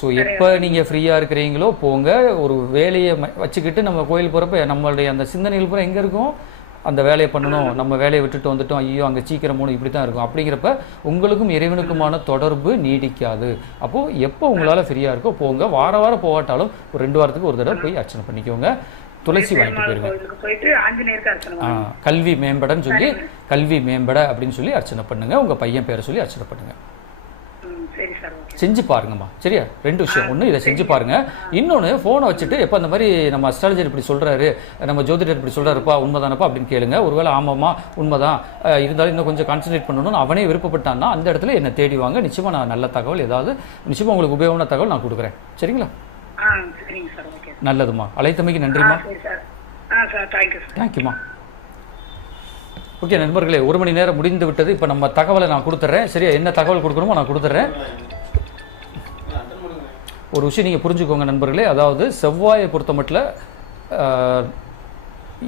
ஸோ எப்போ நீங்கள் ஃப்ரீயாக இருக்கிறீங்களோ போங்க. ஒரு வேலையை வச்சுக்கிட்டு நம்ம கோயில் போகிறப்ப நம்மளுடைய அந்த சிந்தனைகள் பூரா எங்கே இருக்கும், அந்த வேலையை பண்ணணும், நம்ம வேலையை விட்டுட்டு வந்துட்டோம், ஐயோ அங்கே சீக்கிரம் போகணும், இப்படி தான் இருக்கும். அப்படிங்கிறப்ப உங்களுக்கும் இறைவனுக்குமான தொடர்பு நீடிக்காது. அப்போது எப்போ உங்களால் ஃப்ரீயாக இருக்கோ போங்க. வாரம் போகாட்டாலும் ஒரு 2 வாரத்துக்கு ஒரு தடவை போய் அர்ச்சனை பண்ணிக்கோங்க, துளசி வாங்கிட்டு போயிருங்க. கல்வி மேம்படன்னு சொல்லி கல்வி மேம்பட அப்படின்னு சொல்லி அர்ச்சனை பண்ணுங்க, உங்கள் பையன் பேரை சொல்லி அர்ச்சனை பண்ணுங்க. செஞ்சு பாருங்கம்மா. சரியா? 2 விஷயம். ஒன்று இதை செஞ்சு பாருங்க, இன்னொன்று ஃபோனை வச்சுட்டு எப்போ அந்த மாதிரி நம்ம அஸ்ட்ராலஜர் இப்படி சொல்றாரு, நம்ம ஜோதிடர் இப்படி சொல்றாருப்பா, உண்மைதானப்பா அப்படின்னு கேளுங்க. ஒருவேளை ஆமாம்மா உண்மைதான், இருந்தாலும் இன்னும் கொஞ்சம் கான்சன்ட்ரேட் பண்ணணும்னு அவனே விருப்பப்பட்டான்னா அந்த இடத்துல என்னை தேடி வாங்க. நிச்சயமா நான் நல்ல தகவல், ஏதாவது நிச்சயமா உங்களுக்கு உபயோகமான தகவல் நான் கொடுக்குறேன். சரிங்களா? நல்லதுமா, அழைத்தமைக்கு நன்றிம்மா. தேங்க்யூமா. ஓகே நண்பர்களே, 1 மணி நேரம் முடிந்து விட்டது. இப்போ நம்ம தகவலை நான் கொடுத்துட்றேன். சரியா? என்ன தகவல் கொடுக்கணுமோ நான் கொடுத்துட்றேன். ஒரு விஷயம் நீங்கள் புரிஞ்சுக்கோங்க நண்பர்களே, அதாவது செவ்வாயை பொறுத்த மட்டும்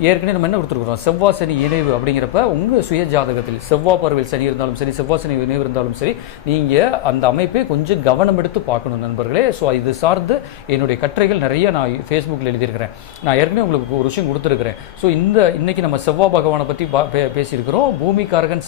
ஏற்கனவே நம்ம என்ன கொடுத்துருக்குறோம், செவ்வாய் சனி இணைவு அப்படிங்கிறப்ப உங்கள் சுய ஜாதகத்தில் செவ்வாய் பார்வையில் சனி இருந்தாலும் சரி, செவ்வாய் சனி இணைவு இருந்தாலும் சரி, நீங்கள் அந்த அமைப்பை கொஞ்சம் கவனம் எடுத்து பார்க்கணும் நண்பர்களே. ஸோ இது சார்ந்து என்னுடைய கட்டுரைகள் நிறைய நான் ஃபேஸ்புக்கில் எழுதியிருக்கிறேன். நான் ஏற்கனவே உங்களுக்கு ஒரு விஷயம் கொடுத்துருக்கிறேன். ஸோ இன்னைக்கு நம்ம செவ்வாய் பகவானை பற்றி பேசியிருக்கிறோம். பூமிக்காரகன்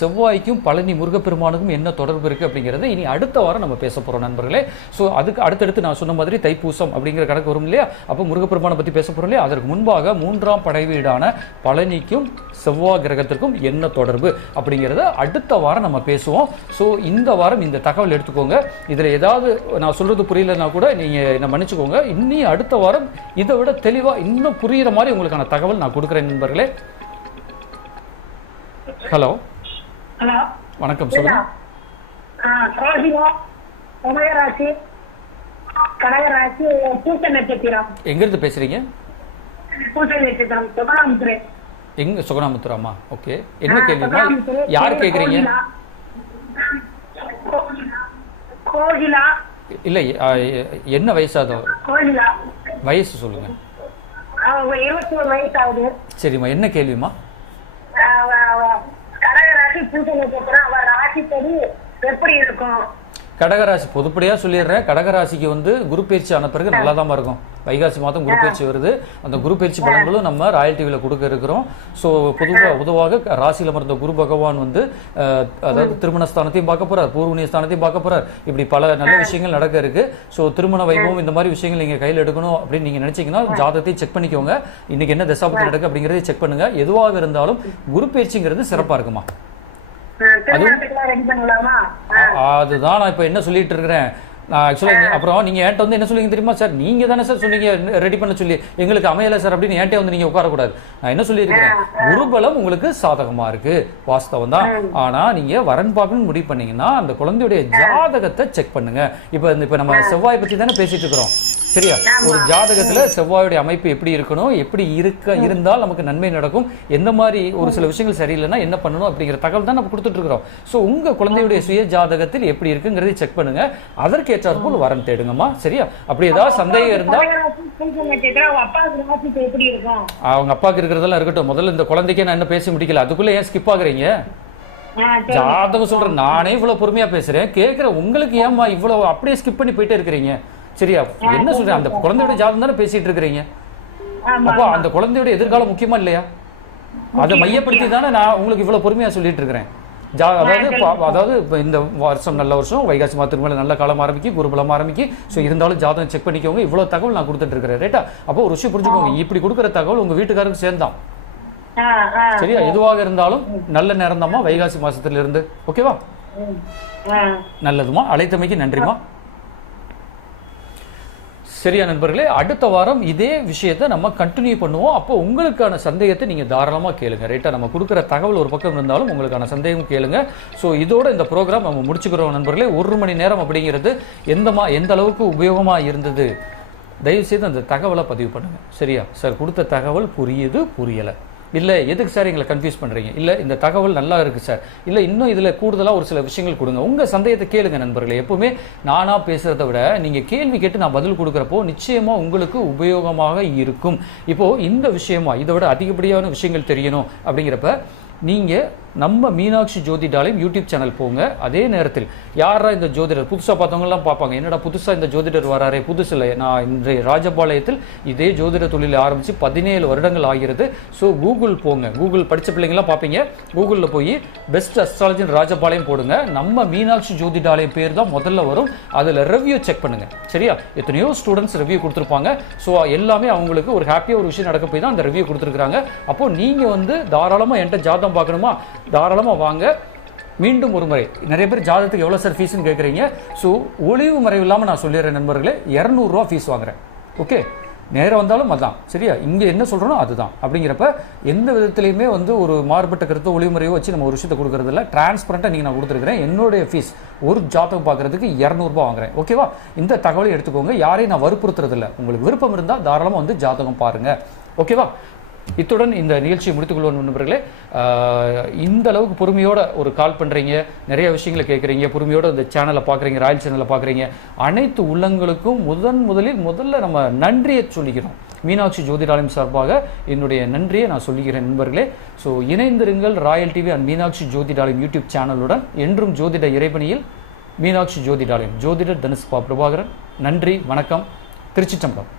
செவ்வாய்க்கும் பழனி முருகப்பெருமானுக்கும் என்ன தொடர்பு இருக்குது அப்படிங்கிறத இனி அடுத்த வாரம் நம்ம பேச போகிறோம் நண்பர்களே. ஸோ அதுக்கு அடுத்தடுத்து நான் சொன்ன மாதிரி தைப்பூசம் அப்படிங்கிற கணக்கு வரும் இல்லையா, அப்போ முருகப்பெருமானை பற்றி பேச போகிறோம் இல்லையா, அதற்கு முன்பாக 3ஆம் படைவீடான பழனிக்கும் செவ்வாய் கிரகத்திற்கும் என்ன தொடர்பு அப்படிங்கிறத அடுத்த வாரம் நம்ம பேசுவோம். ஸோ இந்த வாரம் இந்த தகவல் எடுத்துக்கோங்க. இதில் ஏதாவது நான் சொல்கிறது புரியலன்னா கூட நீங்கள் என்ன மன்னிச்சுக்கோங்க. இன்னி அடுத்த வாரம் இதை விட தெளிவாக இன்னும் புரிகிற மாதிரி உங்களுக்கான தகவல் நான் கொடுக்குறேன் நண்பர்களே. ஹலோ ஹலோ, வணக்கம், சொல்லுங்க. உமயராசி, கடகராசி, பூச நட்சத்திரம். எங்கிருந்து பேசுறீங்க? பூச நட்சத்திரம், சுகனாமுத்துரை. எங்க சுகனாமுத்துராமா? ஓகே, என்ன கேள்விமா? யார் கேக்குறீங்க? கோகிலா. இல்ல, என்ன வயசாதோ? கோகிலா வயசு சொல்லுங்க. 21 வயசாகுது. சரிம்மா, என்ன கேள்விமா? கடகராசி, பூச நட்சத்திரம். அவ ராசிப்படி எப்படி இருக்கும்? கடகராசி பொதுப்படியாக சொல்லிடுறேன். கடகராசிக்கு வந்து குரு பயிற்சி ஆன பிறகு நல்லா தான் இருக்கும். வைகாசி மாதம் குரு பயிற்சி வருது. அந்த குரு பயிற்சி பலன்களும் நம்ம ராயல் டிவியில் கொடுக்க இருக்கிறோம். ஸோ பொதுவாக ராசியில் அமர்ந்த குரு பகவான் வந்து அதாவது திருமண ஸ்தானத்தையும் பார்க்க போறார், பூர்வணிய ஸ்தானத்தையும் பார்க்க போறார். இப்படி பல நல்ல விஷயங்கள் நடக்க இருக்கு. ஸோ திருமண வைபவம் இந்த மாதிரி விஷயங்கள் நீங்கள் கையில் எடுக்கணும் அப்படின்னு நீங்கள் நினைச்சீங்கன்னா ஜாதகத்தை செக் பண்ணிக்கோங்க. இன்னைக்கு என்ன தசாபுத்தி நடக்கு அப்படிங்கிறத செக் பண்ணுங்க. எதுவாக இருந்தாலும் குரு பயிற்சிங்கிறது சிறப்பாக இருக்குமா. அதுதான் நான் இப்ப என்ன சொல்லிட்டு இருக்கிறேன். அப்புறம் நீங்க என்கிட்ட வந்து என்ன சொல்லுவீங்க தெரியுமா, சார் நீங்க தானே சார் சொன்னீங்க ரெடி பண்ண சொல்லி, எங்களுக்கு அமையல சார் அப்படின்னு என்கிட்ட வந்து நீங்க உட்காரக்கூடாது. நான் என்ன சொல்லியிருக்கிறேன், குருபலம் உங்களுக்கு சாதகமா இருக்கு, வாஸ்தவம் தான். ஆனா நீங்க வரன் பார்க்கணும்னு முடிவு பண்ணீங்கன்னா அந்த குழந்தையுடைய ஜாதகத்தை செக் பண்ணுங்க. இப்ப நம்ம செவ்வாய் பத்தி தானே பேசிட்டு இருக்கிறோம், சரியா? ஒரு ஜாதகத்துல செவ்வாயுடைய அமைப்பு எப்படி இருக்கணும், எப்படி இருந்தால் நமக்கு நன்மை நடக்கும், எந்த மாதிரி ஒரு சில விஷயங்கள் சரியில்லைன்னா என்ன பண்ணணும் அப்படிங்கிற தகவல் தான் நம்ம கொடுத்துட்டு இருக்கிறோம். ஸோ உங்க குழந்தையுடைய சுய ஜாதகத்தில் எப்படி இருக்குங்கிறதை செக் பண்ணுங்க. அதற்கேற்றாற்போல் வரன் தேடுங்கம்மா, சரியா? அப்படி ஏதாவது சந்தேகம் இருந்தா அவங்க அப்பாவுக்கு இருக்கிறதெல்லாம் இருக்கட்டும். முதல்ல இந்த குழந்தைக்கே நான் என்ன பேசி முடிக்கல, அதுக்குள்ள ஏன் ஸ்கிப் ஆகுறீங்க? ஜாதகம் சொல்றேன், நானே இவ்வளவு பொறுமையா பேசுறேன், கேட்கிறேன். உங்களுக்கு ஏமா இவ்வளவு அப்படியே ஸ்கிப் பண்ணி போயிட்டே இருக்கிறீங்க? சரியா? என்ன சொல்றேன், அந்த குழந்தையோட ஜாதகம் தானே பேசிட்டு இருக்கிறீங்க. அப்போ அந்த குழந்தையோட எதிர்காலம் முக்கியமா இல்லையா? அதை மையப்படுத்தி தானே நான் உங்களுக்கு இவ்வளவு பொறுமையா சொல்லிட்டு இருக்கிறேன். அதாவது இந்த வருஷம் நல்ல வருஷம், வைகாசி மாதத்துக்கு மேலே நல்ல காலம் ஆரம்பிக்கு, குருபலம் ஆரம்பிக்கு. ஸோ இருந்தாலும் ஜாதகம் செக் பண்ணிக்கோங்க. இவ்வளோ தகவல் நான் கொடுத்துட்டு இருக்கிறேன், ரைட்டா? அப்போ ஒரு விஷயம் புரிஞ்சுக்கோங்க, இப்படி கொடுக்குற தகவல் உங்க வீட்டுக்காரருக்கு சேர்ந்தான், சரியா? எதுவாக இருந்தாலும் நல்ல நேரம் தான்மா வைகாசி மாசத்துல இருந்து, ஓகேவா? நல்லதுமா, அழைத்தமைக்கு நன்றிமா. சரியா நண்பர்களே, அடுத்த வாரம் இதே விஷயத்தை நம்ம கண்டினியூ பண்ணுவோம். அப்போ உங்களுக்கான சந்தேகத்தை நீங்கள் தாராளமாக கேளுங்க, ரைட்டா? நம்ம கொடுக்குற தகவல் ஒரு பக்கம் இருந்தாலும் உங்களுக்கான சந்தேகம் கேளுங்க. ஸோ இதோட இந்த ப்ரோக்ராம் நம்ம முடிச்சுக்கிறோம் நண்பர்களே. 1 மணி நேரம் அப்படிங்கிறது எந்த அளவுக்கு உபயோகமாக இருந்தது, தயவுசெய்து அந்த தகவலை பதிவு பண்ணுங்க, சரியா? சார் கொடுத்த தகவல் புரியுது, புரியலை, இல்லை எதுக்கு சார் எங்களை கன்ஃபியூஸ் பண்ணுறீங்க, இல்லை இந்த தகவல் நல்லா இருக்குது சார், இல்லை இன்னும் இதில் கூடுதலாக ஒரு சில விஷயங்கள் கொடுங்க. உங்கள் சந்தேகத்தை கேளுங்க நண்பர்களே. எப்பவுமே நானாக பேசுகிறத விட நீங்கள் கேள்வி கேட்டு நான் பதில் கொடுக்குறப்போ நிச்சயமாக உங்களுக்கு உபயோகமாக இருக்கும். இப்போது இந்த விஷயமா இதை விட அதிகப்படியான விஷயங்கள் தெரியணும் அப்படிங்கிறப்ப நீங்கள் நம்ம மீனாட்சி ஜோதிடாலயம் யூடியூப் சேனல் போங்க. அதே நேரத்தில் யாரா இந்த ஜோதிடர் புதுசாக பார்த்தவங்கலாம் பார்ப்பாங்க, என்னடா புதுசாக இந்த ஜோதிடர் வராரே, புதுசு இல்லை. நான் இன்றைய ராஜபாளையத்தில் இதே ஜோதிட தொழில் ஆரம்பித்து 17 வருடங்கள் ஆகிறது. ஸோ கூகுள் போங்க, கூகுள் படித்த பிள்ளைங்களாம் பார்ப்பீங்க. கூகுளில் போய் பெஸ்ட் அஸ்ட்ராலஜின் ராஜபாளையம் போடுங்க, நம்ம மீனாட்சி ஜோதிடாலயம் பேர் தான் முதல்ல வரும். அதில் ரிவ்யூ செக் பண்ணுங்க, சரியா? எத்தனையோ ஸ்டூடெண்ட்ஸ் ரிவ்யூ கொடுத்துருப்பாங்க. ஸோ எல்லாமே அவங்களுக்கு ஒரு ஹாப்பியாக ஒரு விஷயம் நடக்க போய் தான் அந்த ரிவ்யூ கொடுத்துருக்காங்க. அப்போ நீங்கள் வந்து தாராளமாக என்கிட்ட ஜாதகம் பார்க்கணுமா, தாராளமாக வாங்க. மீண்டும் ஒரு முறை, நிறைய பேர் ஜாதகத்துக்கு எவ்வளோ சார் ஃபீஸ்ன்னு கேட்குறீங்க. ஸோ ஒளிவு மறைவு இல்லாமல் நான் சொல்லிடுறேன் நண்பர்களே, 200 ரூபா ஃபீஸ் வாங்குறேன், ஓகே? நேரம் வந்தாலும் அதான், சரியா? இங்கே என்ன சொல்கிறோனோ அதுதான். அப்படிங்கிறப்ப எந்த விதத்துலையுமே வந்து ஒரு மாறுபட்ட கருத்து ஒளிவு முறையோ வச்சு நம்ம ஒரு விஷயத்தை கொடுக்குறதில்ல. டிரான்ஸ்பரண்ட்டாக நீங்கள் நான் கொடுத்துருக்கிறேன். என்னுடைய ஃபீஸ் ஒரு ஜாதகம் பார்க்குறதுக்கு 200 ரூபா வாங்குறேன், ஓகேவா? இந்த தகவலை எடுத்துக்கோங்க. யாரையும் நான் வற்புறுத்துறதில்ல. உங்களுக்கு விருப்பம் இருந்தால் தாராளமாக வந்து ஜாதகம் பாருங்கள், ஓகேவா? இத்துடன் இந்த நிகழ்ச்சியை முடித்துக்கொள்வோம் நண்பர்களே. இந்த அளவுக்கு பொறுமையோட ஒரு கால் பண்ணுறீங்க, நிறைய விஷயங்களை கேட்குறீங்க, பொறுமையோட இந்த சேனலை பார்க்குறீங்க, ராயல் சேனலை பார்க்குறீங்க, அனைத்து உள்ளங்களுக்கும் முதல்ல நம்ம நன்றியை சொல்லிக்கிறோம். மீனாட்சி ஜோதிடாலயம் சார்பாக என்னுடைய நன்றியை நான் சொல்லிக்கிறேன் நண்பர்களே. ஸோ இணைந்திருங்கள் royal TV and Meenakshi Jothidalayam YouTube சேனலுடன். என்றும் ஜோதிட இறைபணியில் மீனாட்சி ஜோதிடாலயம். ஜோதிடர் தனுஷ்பா பிரபாகரன். நன்றி, வணக்கம், திருச்சிற்றம்பலம்.